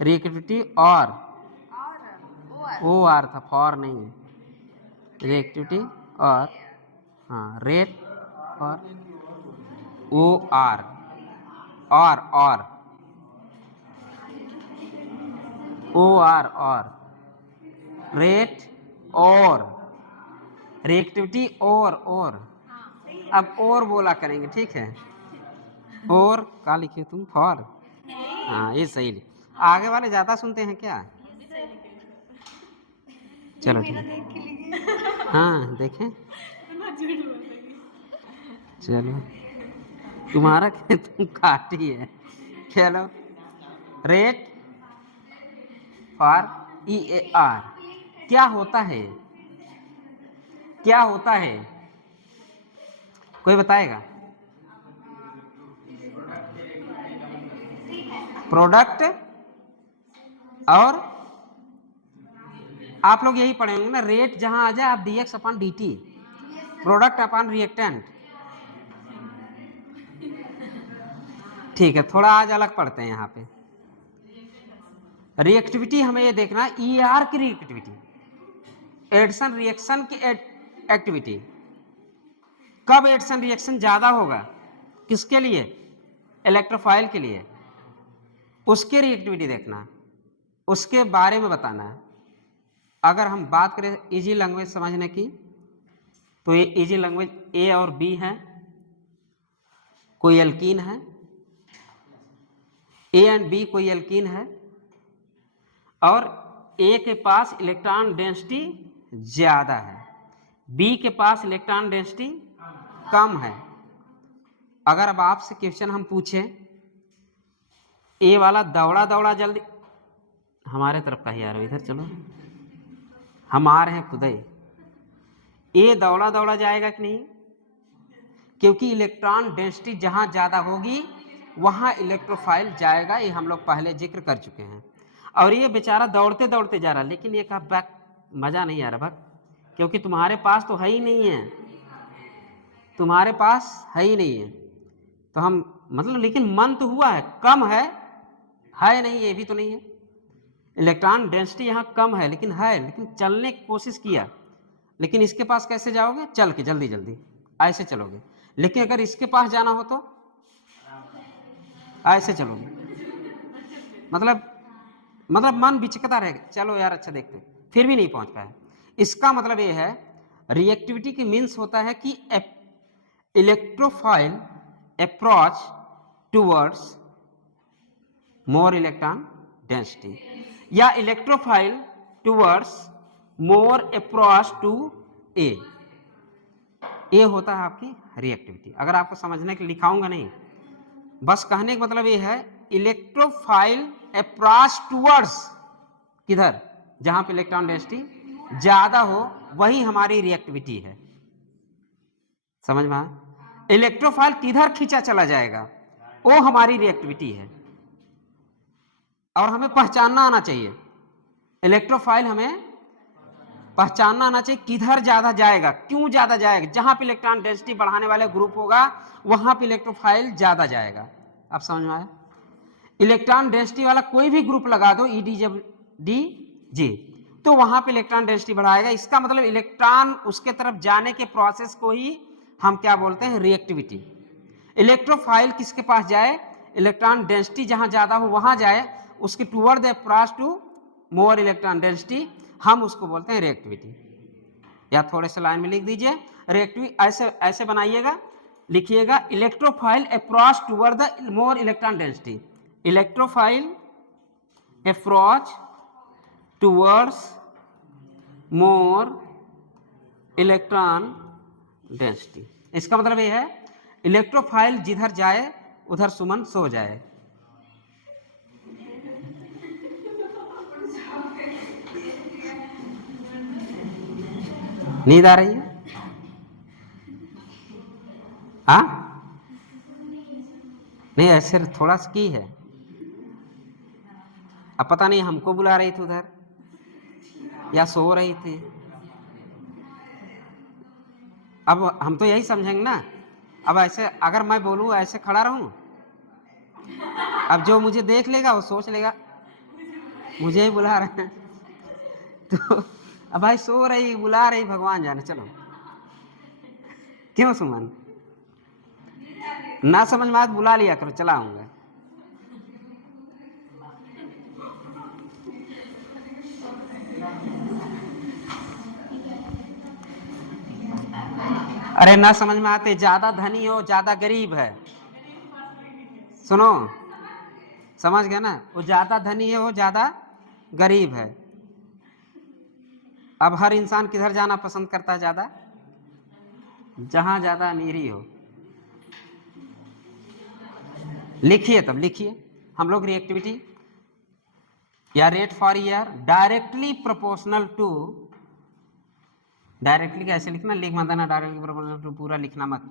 रिएक्टिविटी और OR था, फॉर नहीं है। रिएक्टिविटी और, हाँ, रेट और OR, और OR और रेट और रिएक्टिविटी और अब और बोला करेंगे, ठीक है? और क्या लिखे तुम? फॉर, हाँ ये सही लिख। आगे वाले ज्यादा सुनते हैं क्या? चलो ठीक है, हाँ देखें, चलो तुम्हारा क्या, तुम काटी है। चलो, रेट फॉर EAR क्या होता है? क्या होता है? कोई बताएगा? प्रोडक्ट और, आप लोग यही पढ़ेंगे ना, रेट जहां आ जाए आप DX upon DT, product upon reactant. ठीक है, थोड़ा आज अलग पढ़ते हैं यहाँ पे। रिएक्टिविटी हमें ये देखना है, EAR की रिएक्टिविटी, एडिशन रिएक्शन की एक्टिविटी, कब एडिशन रिएक्शन ज्यादा होगा, किसके लिए? इलेक्ट्रोफाइल के लिए, उसके रिएक्टिविटी देखना है, उसके बारे में बताना है। अगर हम बात करें इजी लैंग्वेज समझने की, तो ये इजी लैंग्वेज A और B है, कोई एल्कीन है, A एंड B कोई एल्कीन है, और ए के पास इलेक्ट्रॉन डेंसिटी ज़्यादा है, बी के पास इलेक्ट्रॉन डेंसिटी कम है। अगर अब आपसे क्वेश्चन हम पूछें, ए वाला दौड़ा दौड़ा जल्दी, हमारे तरफ का ही आ रहा है, इधर चलो, हम आ रहे हैं खुद ही। ए दौड़ा दौड़ा जाएगा कि नहीं? क्योंकि इलेक्ट्रॉन डेंसिटी जहाँ ज़्यादा होगी वहाँ इलेक्ट्रोफाइल जाएगा, ये हम लोग पहले जिक्र कर चुके हैं। और ये बेचारा दौड़ते दौड़ते जा रहा, लेकिन ये कहा बैक मज़ा नहीं आ रहा भक्त, क्योंकि तुम्हारे पास तो है ही नहीं है, तुम्हारे पास है ही नहीं है। तो हम मतलब, लेकिन मन तो हुआ है, कम है नहीं, ये भी तो नहीं है। इलेक्ट्रॉन डेंसिटी यहाँ कम है लेकिन है, लेकिन चलने की कोशिश किया, लेकिन इसके पास कैसे जाओगे? चल के जल्दी जल्दी ऐसे चलोगे। लेकिन अगर इसके पास जाना हो तो ऐसे चलोगे, मतलब मन बिचकता रहेगा, चलो यार अच्छा देखते, फिर भी नहीं पहुंच पाए। इसका मतलब ये है, रिएक्टिविटी की मीन्स होता है कि electrophile approach towards more electron density, या electrophile towards more approach to A. ये होता है आपकी रिएक्टिविटी। अगर आपको समझने के लिए लिखाऊंगा नहीं, बस कहने का मतलब ये है, इलेक्ट्रोफाइल अप्रोच टूवर्ड्स किधर, जहां पे इलेक्ट्रॉन डेंसिटी ज्यादा हो, वही हमारी रिएक्टिविटी है। समझ में आया? इलेक्ट्रोफाइल किधर खींचा चला जाएगा, वो हमारी रिएक्टिविटी है। और हमें पहचानना आना चाहिए, इलेक्ट्रोफाइल हमें पहचानना आना चाहिए, किधर ज्यादा जाएगा, क्यों ज्यादा जाएगा। जहां पे इलेक्ट्रॉन डेंसिटी बढ़ाने वाले ग्रुप होगा वहां पे इलेक्ट्रोफाइल ज्यादा जाएगा। आप समझ में आया? इलेक्ट्रॉन डेंसिटी वाला कोई भी ग्रुप लगा दो, EDG, तो वहां पे इलेक्ट्रॉन डेंसिटी बढ़ाएगा। इसका मतलब इलेक्ट्रॉन उसके तरफ जाने के प्रोसेस को ही हम क्या बोलते हैं? रिएक्टिविटी। इलेक्ट्रोफाइल किसके पास जाए? इलेक्ट्रॉन डेंसिटी जहां ज्यादा हो वहां जाए, उसके toward the approach to more electron density, हम उसको बोलते हैं रिएक्टिविटी। या थोड़े से लाइन में लिख दीजिए, रिएक्टिविटी ऐसे बनाइएगा, लिखिएगा, electrophile approach toward the more electron density, electrophile approach towards more electron density. इसका मतलब ये है, इलेक्ट्रोफाइल जिधर जाए उधर सुमन सो जाए। नींद आ रही है? हाँ, नहीं ऐसे थोड़ा सा की है। अब पता नहीं हमको बुला रही थी उधर या सो रही थी। अब हम तो यही समझेंगे ना। अब ऐसे अगर मैं बोलूँ ऐसे खड़ा रहूं, अब जो मुझे देख लेगा वो सोच लेगा मुझे ही बुला रहे हैं। तो अब भाई सो रही, बुला रही, भगवान जाने। चलो, क्यों सुमन? ना समझ में आए तो बुला लिया करो, चला आऊंगा। अरे ना समझ में आते, ज्यादा धनी हो ज्यादा गरीब है, सुनो, समझ गए ना? वो ज्यादा धनी है, वो ज्यादा गरीब है। अब हर इंसान किधर जाना पसंद करता है? ज्यादा, जहां ज्यादा अमीरी हो। लिखिए, तब लिखिए, हम लोग रिएक्टिविटी या rate for EAR directly proportional to, directly कैसे लिखना, लिख मत देना डायरेक्टली प्रोपोर्शनल टू, पूरा लिखना मत,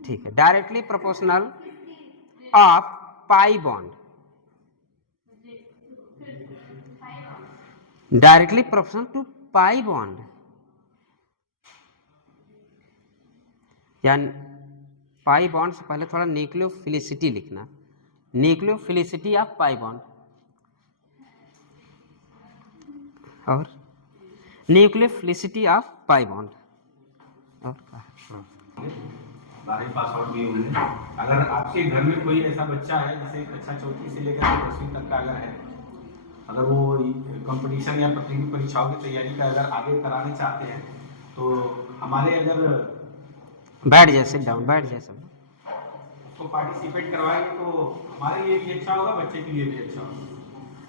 ठीक है। Directly proportional of pi bond, directly proportional to pi bond, या पाई बॉन्ड से पहले थोड़ा न्यूक्लियोफिलिसिटी लिखना, न्यूक्लियोफिलिसिटी ऑफ पाई बॉन्ड, और न्यूक्लियोफिलिसिटी ऑफ पाई बॉन्ड। और 12वीं पास आउट भी होंगे। अगर आपके घर में कोई ऐसा बच्चा है जिसे कक्षा चौथी से लेकर 10वीं तक का अगर है, अगर वो कंपटीशन या प्रतियोगी परीक्षाओं की तैयारी का अगर आगे कराने चाहते हैं, तो हमारे अगर बैठ जाए, सिट डाउन, बैठ जाए सब, उसको पार्टिसिपेट करवाएंगे तो हमारे लिए भी अच्छा होगा, बच्चे के लिए भी अच्छा होगा।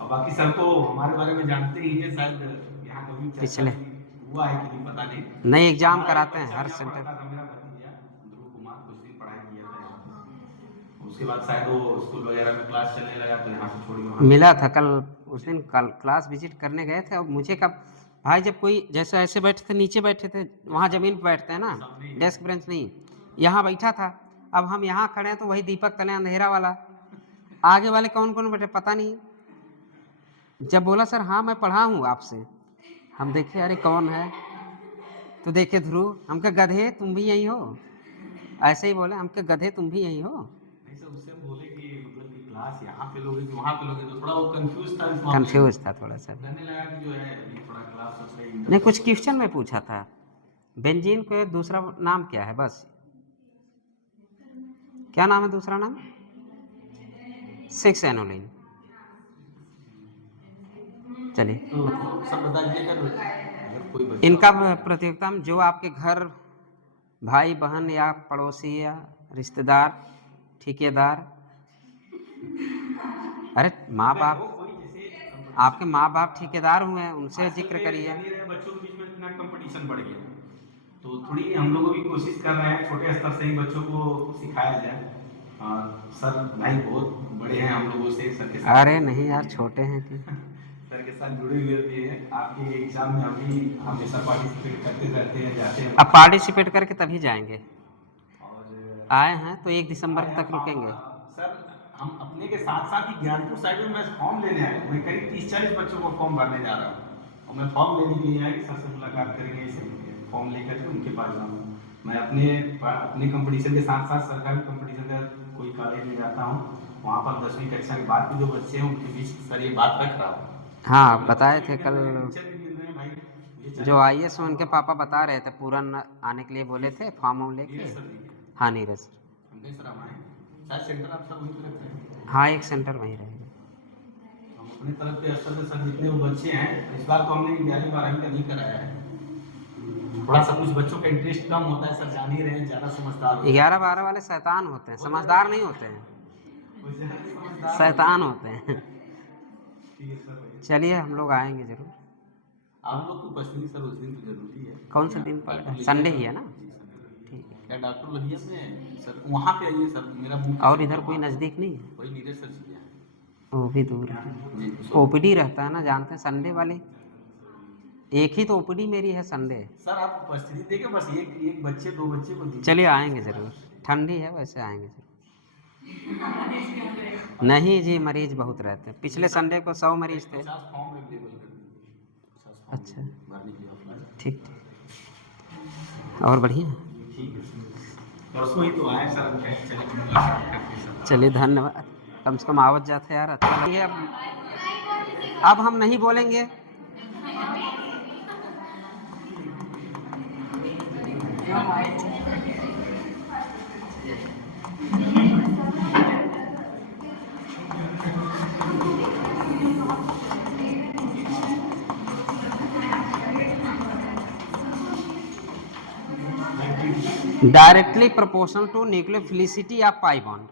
और बाकी सर तो हमारे बारे में जानते ही है, शायद यहाँ कभी चर्चा पिछले हुआ है कि नहीं पता नहीं। नई एग्जाम हमारा एक कराते हैं बच्चा हर यहाँ सेंटर। पढ़ता था, मेरा भतीजा ध्रुव कुमार, कुछ दिन पढ़ाई किया था यहाँ पे। उसके बाद शायद वो स्कूल वगैरह में क्लास चलने लगा तो यहाँ से छोड़ के वहाँ मिला था कल, उस दिन कल क्लास विजिट करने गए थे और मुझे कब भाई जब कोई जैसे ऐसे बैठे थे, नीचे बैठे थे, वहाँ जमीन पर बैठते हैं ना, डेस्क बेंच नहीं, यहाँ बैठा था। अब हम यहाँ खड़े हैं तो वही दीपक तले अंधेरा वाला, आगे वाले कौन कौन बैठे पता नहीं। जब बोला सर हाँ मैं पढ़ा हूँ आपसे, हम देखे अरे कौन है, तो देखे ध्रुव, हम कहे गधे तुम भी यही हो, ऐसे ही बोले, हम कहे गधे तुम भी यही हो। नहीं सर, उससे हम बोले कि मतलब कि क्लास यहाँ पे लोगे कि वहाँ पे लोगे, तो थोड़ा वो कंफ्यूज था इस मामले में। कंफ्यूज था थोड़ा सा। कहने लगा कि जो है ये थोड़ा क्लास सोच रहे हैं। नहीं कुछ क्वेश्चन में पूछा था, बेंजीन को दूसरा नाम क्या है, बस क्या नाम है दूसरा नाम, 6 एनोलिन। चलिए तो सब बता दीजिएगा, अगर कोई बच्चा इनका प्रतियोगिता में जो आपके घर भाई बहन या पड़ोसी या रिश्तेदार ठेकेदार, अरे माँ बाप, आपके माँ बाप ठेकेदार हुए हैं उनसे जिक्र करिए। बच्चों के बीच में इतना कंपटीशन बढ़ गया, तो थोड़ी हम लोग भी कोशिश कर रहे हैं छोटे स्तर से ही बच्चों को सिखाया जाए। सर भाई बहुत बड़े हैं हम लोगों से, सर के साथ। अरे नहीं यार छोटे हैं कि सर के साथ जुड़े हुए भी हैं, आपके एग्जाम में हम भी हमेशा पार्टिसिपेट करते रहते हैं, जाते हैं। अब पार्टिसिपेट करके तभी जाएंगे, और आए हैं तो 1 दिसंबर तक रुकेंगे। सर हम अपने के साथ साथ ही ज्ञानपुर साइड में मैं फॉर्म लेने आया हूँ, मैं करीब 30-40 बच्चों को फॉर्म भरने जा रहा हूँ, और मैं फॉर्म लेने के लिए आया कि सर से मुलाकात करेंगे, इसे फॉर्म लेकर के उनके पास जाऊँगा। मैं अपने कंपटीशन के साथ साथ सरकारी कंपटीशन का कोई कॉलेज में जाता हूँ, वहाँ पर 10वीं कक्षा के बाद के जो बच्चे हैं उनके बीच सर ये बात रख रहा हूँ। हाँ बताए थे कल, जो IAS में उनके पापा बता रहे थे पूरन आने के लिए बोले थे, फॉर्म लेके। हाँ नीरज सर, सेंटर आप सब वहीं पे रखते हैं। हाँ एक सेंटर वहीं रहेगा। हम अपने तरफ के स्तर से सर जितने वो बच्चे हैं, इस बार तो हमने 11वीं-12वीं का नहीं कराया है, थोड़ा सा कुछ बच्चों का इंटरेस्ट कम होता है, सर जान ही रहे हैं, ज़्यादा समझदार 11-12 वाले शैतान होते हैं, समझदार नहीं होते हैं, शैतान होते हैं। चलिए हम लोग आएंगे जरूर। आप लोग की उपस्थिति सर उस दिन तो जरूरी है। कौन सा दिन पड़ेगा, संडे ही है ना, ठीक है। क्या डॉक्टर लोहिया में सर वहाँ पे आइए सर, मेरा और इधर कोई नज़दीक नहीं है, वही नीरज सर जी हैं, वो भी दूर है, जी OPD रहता है ना, जानते हैं संडे वाले, एक ही तो OPD मेरी है संडे। सर आप उपस्थिति देके बस एक बच्चे 2 बच्चे को दीजिए। चलिए आएंगे जरूर, ठंडी है वैसे आएंगे जरूर। नहीं जी मरीज बहुत रहते हैं, पिछले संडे को 100 मरीज थे। 50 फॉर्म अवेलेबल कर दीजिए, 50 फॉर्म अच्छा भरने के लिए अप्लाई। ठीक, और बढ़िया, ठीक है सर, परसों ही तो आए सर, चलिए मुलाकात करते हैं सर। चलिए धन्यवाद, कम से कम आवत जाते यार, अच्छा लगे। अब हम नहीं बोलेंगे, directly proportional to nucleophilicity of pi bond,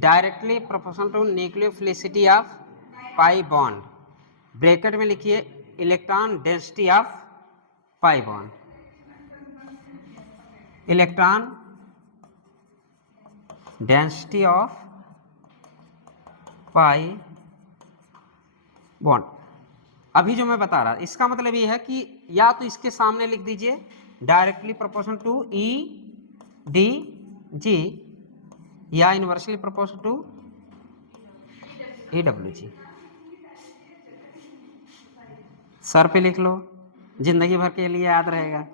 directly proportional to nucleophilicity of pi bond, bracket में लिखिए electron density of pi bond, electron density of pi bond. अभी जो मैं बता रहा, इसका मतलब ये है कि या तो इसके सामने लिख दीजिए डायरेक्टली प्रोपोर्शनल टू EDG या इनवर्सली प्रोपोर्शनल टू EWG। सर पे लिख लो, जिंदगी भर के लिए याद रहेगा।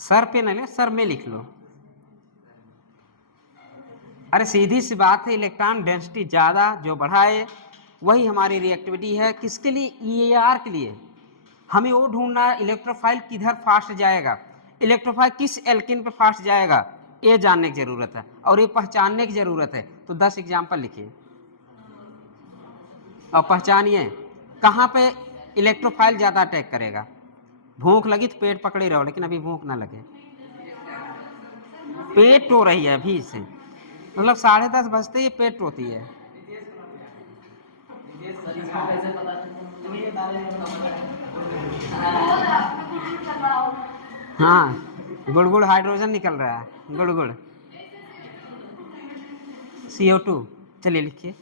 सर पे न ले, सर में लिख लो। अरे सीधी सी बात है, इलेक्ट्रॉन डेंसिटी ज़्यादा जो बढ़ाए वही हमारी रिएक्टिविटी है। किसके लिए? EAR के लिए। हमें वो ढूंढना है इलेक्ट्रोफाइल किधर फास्ट जाएगा, इलेक्ट्रोफाइल किस एल्किन पे फास्ट जाएगा, ये जानने की ज़रूरत है और ये पहचानने की ज़रूरत है। तो 10 एग्जाम्पल लिखिए और पहचानिए कहाँ पे इलेक्ट्रोफाइल ज़्यादा अटैक करेगा। भूख लगी तो पेट पकड़े रहो, लेकिन अभी भूख ना लगे, पेट टो रही है अभी से, मतलब 10:30 बजते ही पेट टोती है। हाँ, गुड़ हाइड्रोजन निकल रहा है, गुड़ CO2। चलिए लिखिए,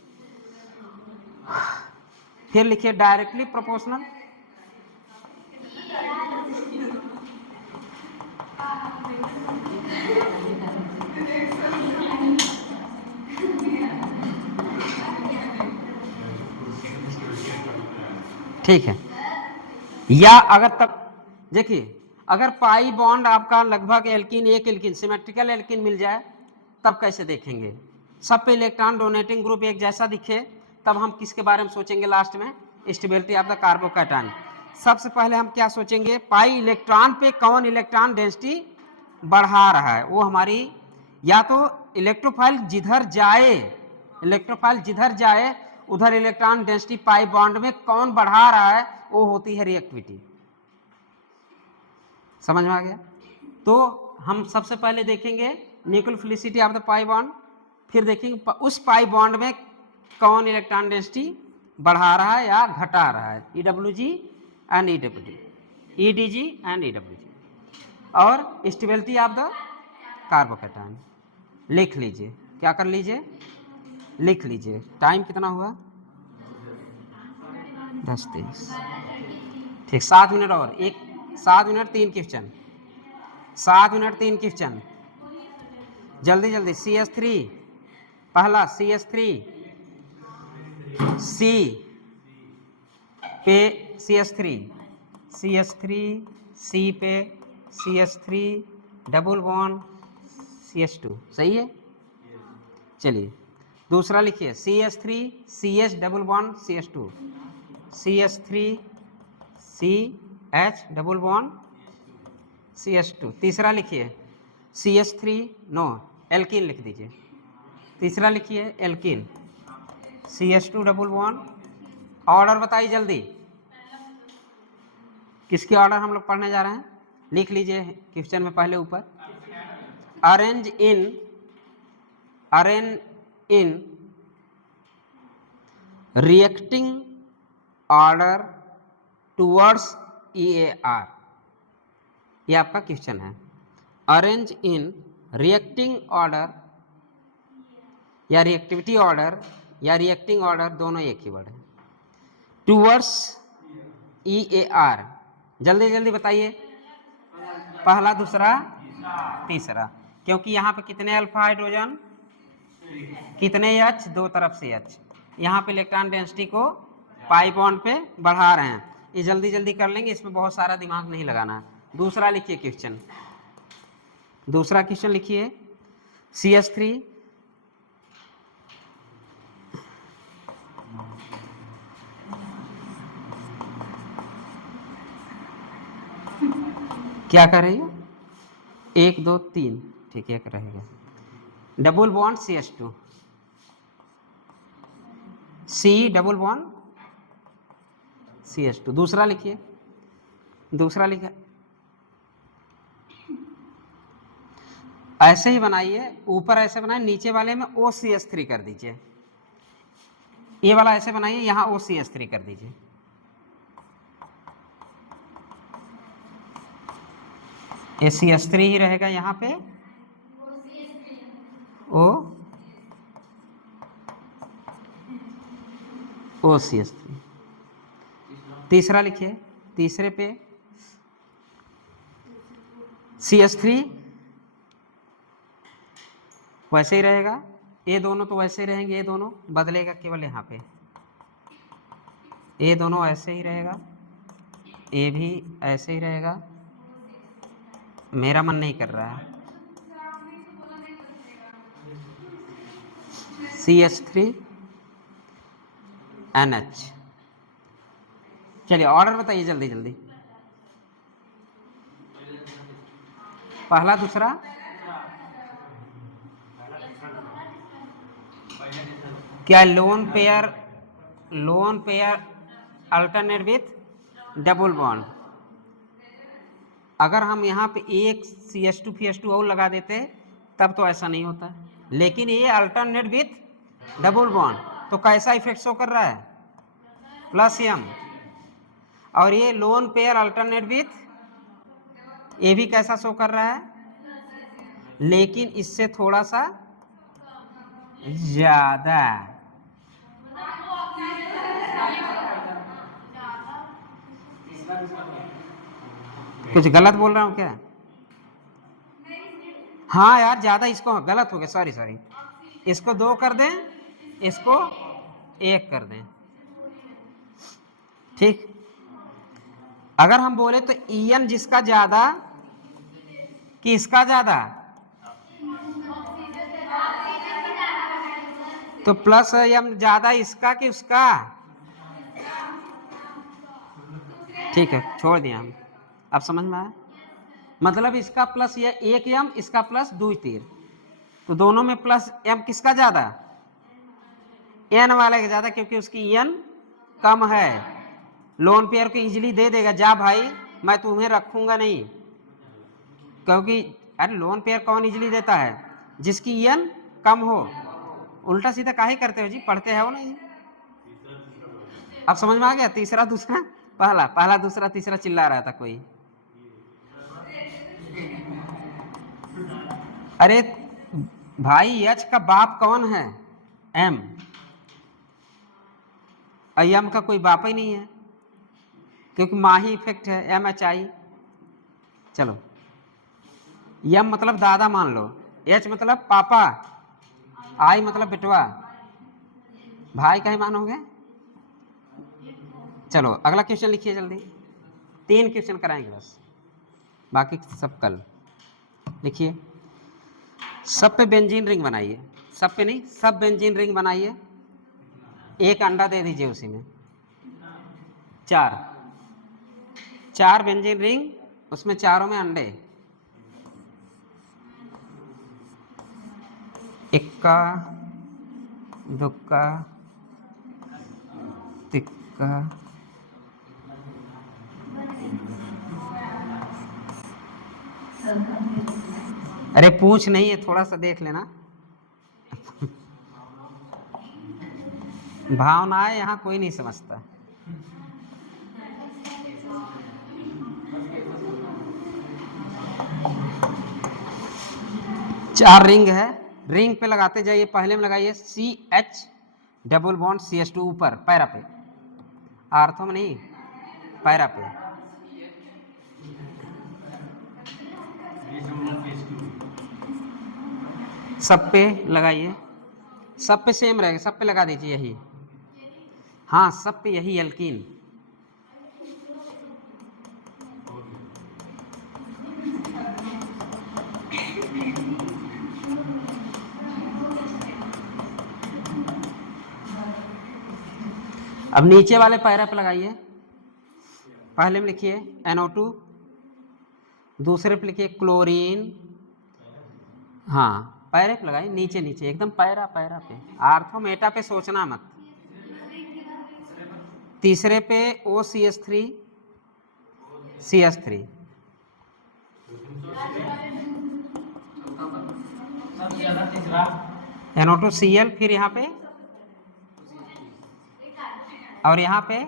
फिर लिखिए डायरेक्टली प्रोपोर्शनल। ठीक है। या अगर तब देखिए, अगर पाई बॉन्ड आपका लगभग एल्कीन, एक एल्कीन सिमेट्रिकल एल्कीन मिल जाए तब कैसे देखेंगे? सब पे इलेक्ट्रॉन डोनेटिंग ग्रुप एक जैसा दिखे तब हम किसके बारे में सोचेंगे? लास्ट में स्टेबिलिटी ऑफ द कार्बोकैटायन। सबसे पहले हम क्या सोचेंगे? पाई इलेक्ट्रॉन पे कौन इलेक्ट्रॉन डेंसिटी बढ़ा रहा है? वो हमारी या तो इलेक्ट्रोफाइल जिधर जाए उधर इलेक्ट्रॉन डेंसिटी पाई बॉन्ड में कौन बढ़ा रहा है, वो होती है रिएक्टिविटी। समझ में आ गया? तो हम सबसे पहले देखेंगे nucleophilicity of the pi bond, फिर देखेंगे उस पाई बॉन्ड में कौन इलेक्ट्रॉन डेंसिटी बढ़ा रहा है या घटा रहा है, EWG and EWG, EDG and EWG, और स्टेबिलिटी ऑफ द कार्बोकैटायन। लिख लीजिए, क्या कर लीजिए? लिख लीजिए। टाइम कितना हुआ? 10:23। ठीक, 7 मिनट और 7 मिनट 3 क्वेश्चन, 7 मिनट 3 क्वेश्चन, जल्दी जल्दी। CS3 पहला, CS3 C पे CS3 C पे CS3 डबल बॉन्ड CS2, सही है? चलिए दूसरा लिखिए, CS3 CH double bond CS2, CS3 CH double bond CS2। तीसरा लिखिए CH3 नो एल्कीन लिख दीजिए। तीसरा लिखिए alkene CH2 double bond. Order बताइए जल्दी, किसके ऑर्डर हम लोग पढ़ने जा रहे हैं? लिख लीजिए क्वेश्चन में पहले ऊपर, arrange in reacting order towards EAR। ये आपका क्वेश्चन है। अरेंज इन रिएक्टिंग ऑर्डर या रिएक्टिविटी ऑर्डर या रिएक्टिंग ऑर्डर, दोनों एक ही वर्ड है। टुवर्ड्स EAR, जल्दी जल्दी बताइए। पहला, दूसरा, तीसरा, क्योंकि यहाँ पे कितने अल्फा हाइड्रोजन, कितने H, दो तरफ से H। यहाँ पे इलेक्ट्रॉन डेंसिटी को पाई बॉन्ड पे बढ़ा रहे हैं। ये जल्दी जल्दी कर लेंगे, इसमें बहुत सारा दिमाग नहीं लगाना है। दूसरा लिखिए क्वेश्चन, दूसरा क्वेश्चन लिखिए CS3 क्या कर रही है? 1 2 3, ठीक है, एक रहेगा। Double bond CH2 C double bond CH2। दूसरा लिखिए, दूसरा लिखिए, ऐसे ही बनाइए, ऊपर ऐसे बनाइए, नीचे वाले में OCH3 कर दीजिए। ये वाला ऐसे बनाइए, यहाँ OCH3 कर दीजिए। ये CH3 ही रहेगा यहाँ पे, OCH3। तीसरा लिखिए, तीसरे पे CH3 वैसे ही रहेगा, ये दोनों तो वैसे ही रहेंगे, ये दोनों बदलेगा केवल यहाँ पे, ये दोनों ऐसे ही रहेगा, ये भी ऐसे ही रहेगा। मेरा मन नहीं कर रहा है। CH3 NH। चलिए ऑर्डर बताइए जल्दी जल्दी। पहला, दूसरा, क्या lone pair alternate with double bond? अगर हम यहाँ पे एक CH2 और लगा देते तब तो ऐसा नहीं होता, लेकिन ये अल्टरनेट विथ डबल बॉन्ड, तो कैसा इफेक्ट शो कर रहा है? प्लस एम, और ये लोन पेयर अल्टरनेट विथ, ये भी कैसा शो कर रहा है, लेकिन इससे थोड़ा सा ज्यादा। कुछ गलत बोल रहा हूं क्या? हाँ यार, ज्यादा इसको गलत हो गया, सॉरी सॉरी, इसको 2 कर दें, इसको 1 कर दें, ठीक। अगर हम बोले तो ईएन जिसका ज्यादा कि इसका ज्यादा, तो प्लस एम ज्यादा इसका कि उसका, ठीक है, छोड़ दिया हम। अब समझ में आया, मतलब इसका प्लस ये 1 एम, इसका प्लस 2 तीर, तो दोनों में प्लस एम किसका ज्यादा, एन वाले का ज्यादा, क्योंकि उसकी एन कम है। लोन पेयर को इजीली दे देगा, जा भाई मैं तुम्हें रखूंगा नहीं, क्योंकि अरे लोन पेयर कौन इजीली देता है, जिसकी एन कम हो। उल्टा सीधा काहे करते हो जी, पढ़ते हो नहीं। अब समझ में आ गया, तीसरा दूसरा पहला, पहला दूसरा तीसरा चिल्ला रहा था कोई। अरे भाई एच का बाप कौन है, एम, एम का कोई बाप ही नहीं है, क्योंकि माही इफेक्ट है, एम एच आई। चलो, एम मतलब दादा मान लो, एच मतलब पापा, आई मतलब बेटवा, भाई का ही मानोगे। चलो अगला क्वेश्चन लिखिए जल्दी, 3 क्वेश्चन कराएंगे बस, बाकी सब कल। लिखिए, सब पे बेंजीन रिंग बनाइए, सब पे नहीं, सब बेंजीन रिंग बनाइए, 1 अंडा दे दीजिए उसी में, 4 बेंजीन रिंग, उसमें चारों में अंडे, इक्का दुक्का तिक्का, अरे पूछ नहीं है, थोड़ा सा देख लेना। भावनाएं यहाँ कोई नहीं समझता। चार रिंग है, रिंग पे लगाते जाइए, पहले में लगाइए CH डबल बॉन्ड CH2 ऊपर पैरा पे, आर्थो में नहीं, पैरा पे। सब पे लगाइए, सब पे सेम रहेगा, सब पे लगा दीजिए यही, हाँ सब पे यही एल्कीन। अब नीचे वाले पैरा पे लगाइए, पहले में लिखिए NO2, दूसरे पे लिखिए क्लोरीन, हाँ पैरे पे लगाइए, नीचे नीचे एकदम पैरा पैरा पे, आर्थो मेटा पे सोचना मत। तीसरे पे OCH3 CH3, NO2Cl, फिर यहाँ पे और यहाँ पे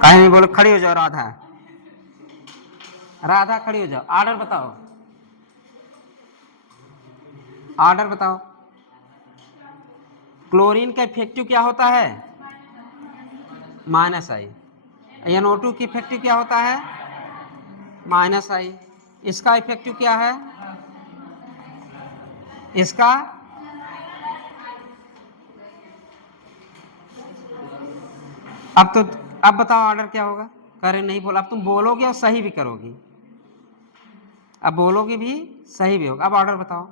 कहीं नहीं बोलो, खड़ी हो जाओ राधा, राधा खड़ी हो जाओ, ऑर्डर बताओ, ऑर्डर बताओ। क्लोरीन का इफेक्टिव क्या होता है, -I। NO2 की इफेक्टिव क्या होता है, -I। इसका इफेक्टिव क्या है, इसका अब बताओ ऑर्डर क्या होगा, करे नहीं बोला, अब तुम बोलोगे और सही भी करोगी, अब बोलोगे भी सही भी होगा। अब ऑर्डर बताओ,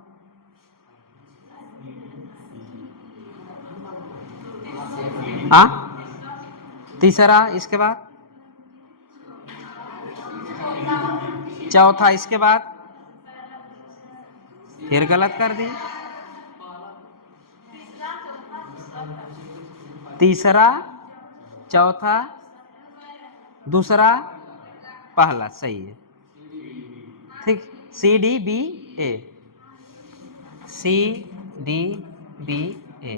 हाँ तीसरा, इसके बाद चौथा, इसके बाद फिर गलत कर दी, तीसरा चौथा दूसरा पहला, सही है। ठीक, सी डी बी ए, सी डी बी ए।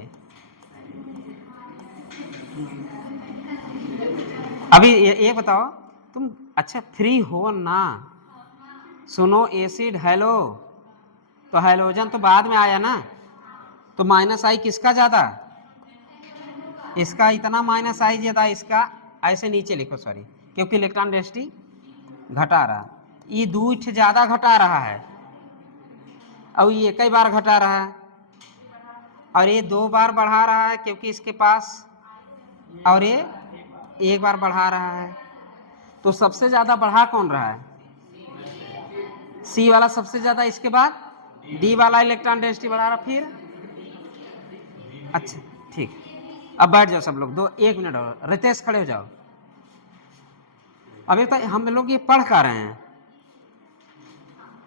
अभी ये बताओ तुम, अच्छा फ्री हो ना, सुनो एसिड हेलो, तो हेलोजन तो बाद में आया ना, तो माइनस आई किसका ज़्यादा, इसका इतना माइनस आई ज़्यादा, इसका ऐसे नीचे लिखो सॉरी, क्योंकि इलेक्ट्रॉन डेंसिटी घटा रहा, ये 2 ज़्यादा घटा रहा है और ये कई बार घटा रहा है, और ये 2 बार बढ़ा रहा है क्योंकि इसके पास, और ये 1 बार बढ़ा रहा है। तो सबसे ज़्यादा बढ़ा कौन रहा है, सी वाला सबसे ज़्यादा, इसके बाद डी वाला इलेक्ट्रॉन डेंसिटी बढ़ा रहा, फिर अच्छा ठीक, अब बैठ जाओ सब लोग, 1 मिनट और, रितेश खड़े हो जाओ। अभी तो हम लोग ये पढ़ क्या रहे हैं,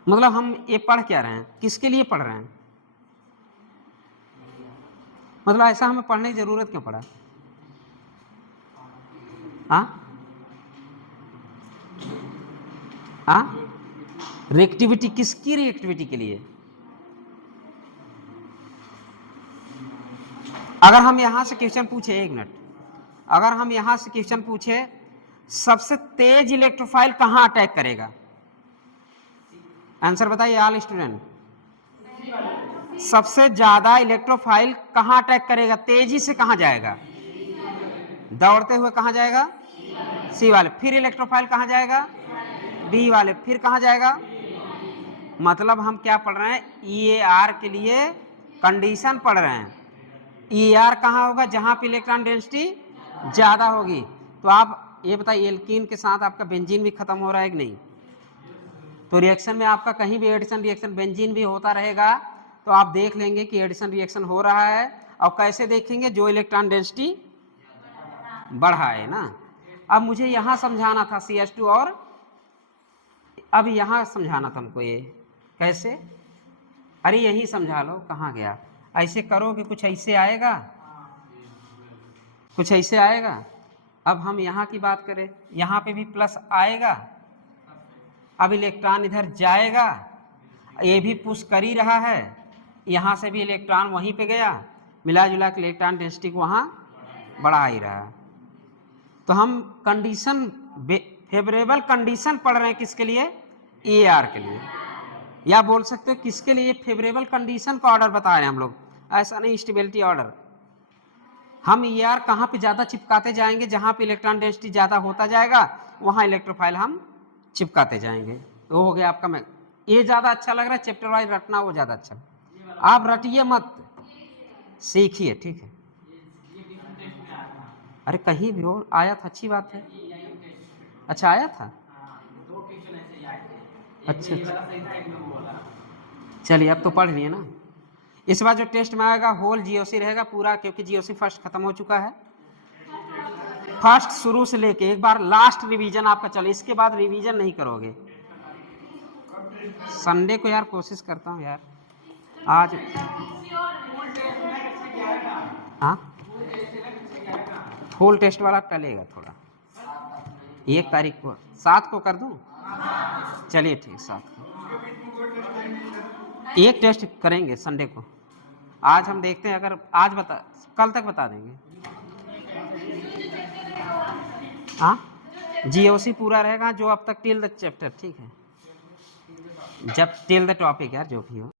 मतलब हम ये पढ़ क्या रहे हैं, किसके लिए पढ़ रहे हैं, मतलब ऐसा हमें पढ़ने की जरूरत क्यों पड़ा, रिएक्टिविटी, किसकी रिएक्टिविटी के लिए, अगर हम यहां से क्वेश्चन पूछे, 1 मिनट, अगर हम यहां से क्वेश्चन पूछे सबसे तेज इलेक्ट्रोफाइल कहां अटैक करेगा, आंसर बताइए ऑल स्टूडेंट, सबसे ज्यादा इलेक्ट्रोफाइल कहां अटैक करेगा, तेजी से कहां जाएगा, दौड़ते हुए कहां जाएगा, सी वाले, फिर इलेक्ट्रोफाइल कहां जाएगा, बी वाले, फिर कहां जाएगा, मतलब हम क्या पढ़ रहे हैं, EAR के लिए कंडीशन पढ़ रहे हैं, EAR कहां होगा, जहां पे इलेक्ट्रॉन डेंसिटी ज्यादा होगी। तो आप ये बताइए, एल्कीन के साथ आपका बेंजीन भी खत्म हो रहा है कि नहीं, तो रिएक्शन में आपका कहीं भी एडिशन रिएक्शन बेंजीन भी होता रहेगा, तो आप देख लेंगे कि एडिशन रिएक्शन हो रहा है, और कैसे देखेंगे, जो इलेक्ट्रॉन डेंसिटी बढ़ाए ना। अब मुझे यहाँ समझाना था CH2, और अब यहाँ समझाना था हमको, ये कैसे, अरे यही समझा लो, कहाँ गया, ऐसे करो कि कुछ ऐसे आएगा, कुछ ऐसे आएगा। अब हम यहाँ की बात करें, यहाँ पे भी प्लस आएगा, अब इलेक्ट्रॉन इधर जाएगा, ये भी पुश कर ही रहा है, यहाँ से भी इलेक्ट्रॉन वहीं पे गया, मिला जुला के इलेक्ट्रॉन डेंसिटी को वहाँ बढ़ा ही रहा है। तो हम कंडीशन, फेवरेबल कंडीशन पढ़ रहे हैं, किसके लिए, EAR के लिए, या बोल सकते हो किसके लिए, फेवरेबल कंडीशन का ऑर्डर बता रहे हैं हम लोग, ऐसा नहीं स्टेबिलिटी ऑर्डर। हम EAR कहाँ पे ज़्यादा चिपकाते जाएंगे, जहाँ पे इलेक्ट्रॉन डेंसिटी ज़्यादा होता जाएगा वहाँ इलेक्ट्रोफाइल हम चिपकाते जाएंगे। तो हो गया आपका, मैं ये ज़्यादा अच्छा लग रहा है, चैप्टर वाइज रटना वो ज़्यादा अच्छा, आप रटिए मत, सीखिए, ठीक है। अरे कहीं भी हो, आया था, अच्छी बात है, अच्छा आया था, अच्छा चलिए, अब तो पढ़ लिए ना। इस बार जो टेस्ट में आएगा होल GOC रहेगा पूरा, क्योंकि GOC फर्स्ट खत्म हो चुका है, फर्स्ट शुरू से लेके एक बार लास्ट रिवीजन आपका चले, इसके बाद रिवीजन नहीं करोगे। संडे को यार कोशिश करता हूँ यार, आज हाँ फुल टेस्ट वाला टलेगा थोड़ा, 1 तारीख को, 7 को कर दूँ, चलिए ठीक, 7 को 1 टेस्ट करेंगे संडे को। आज हम देखते हैं, अगर आज कल तक बता देंगे। हाँ GOC पूरा रहेगा, जो अब तक टिल द चैप्टर, ठीक है, जब टिल द टॉपिक यार, जो भी हो।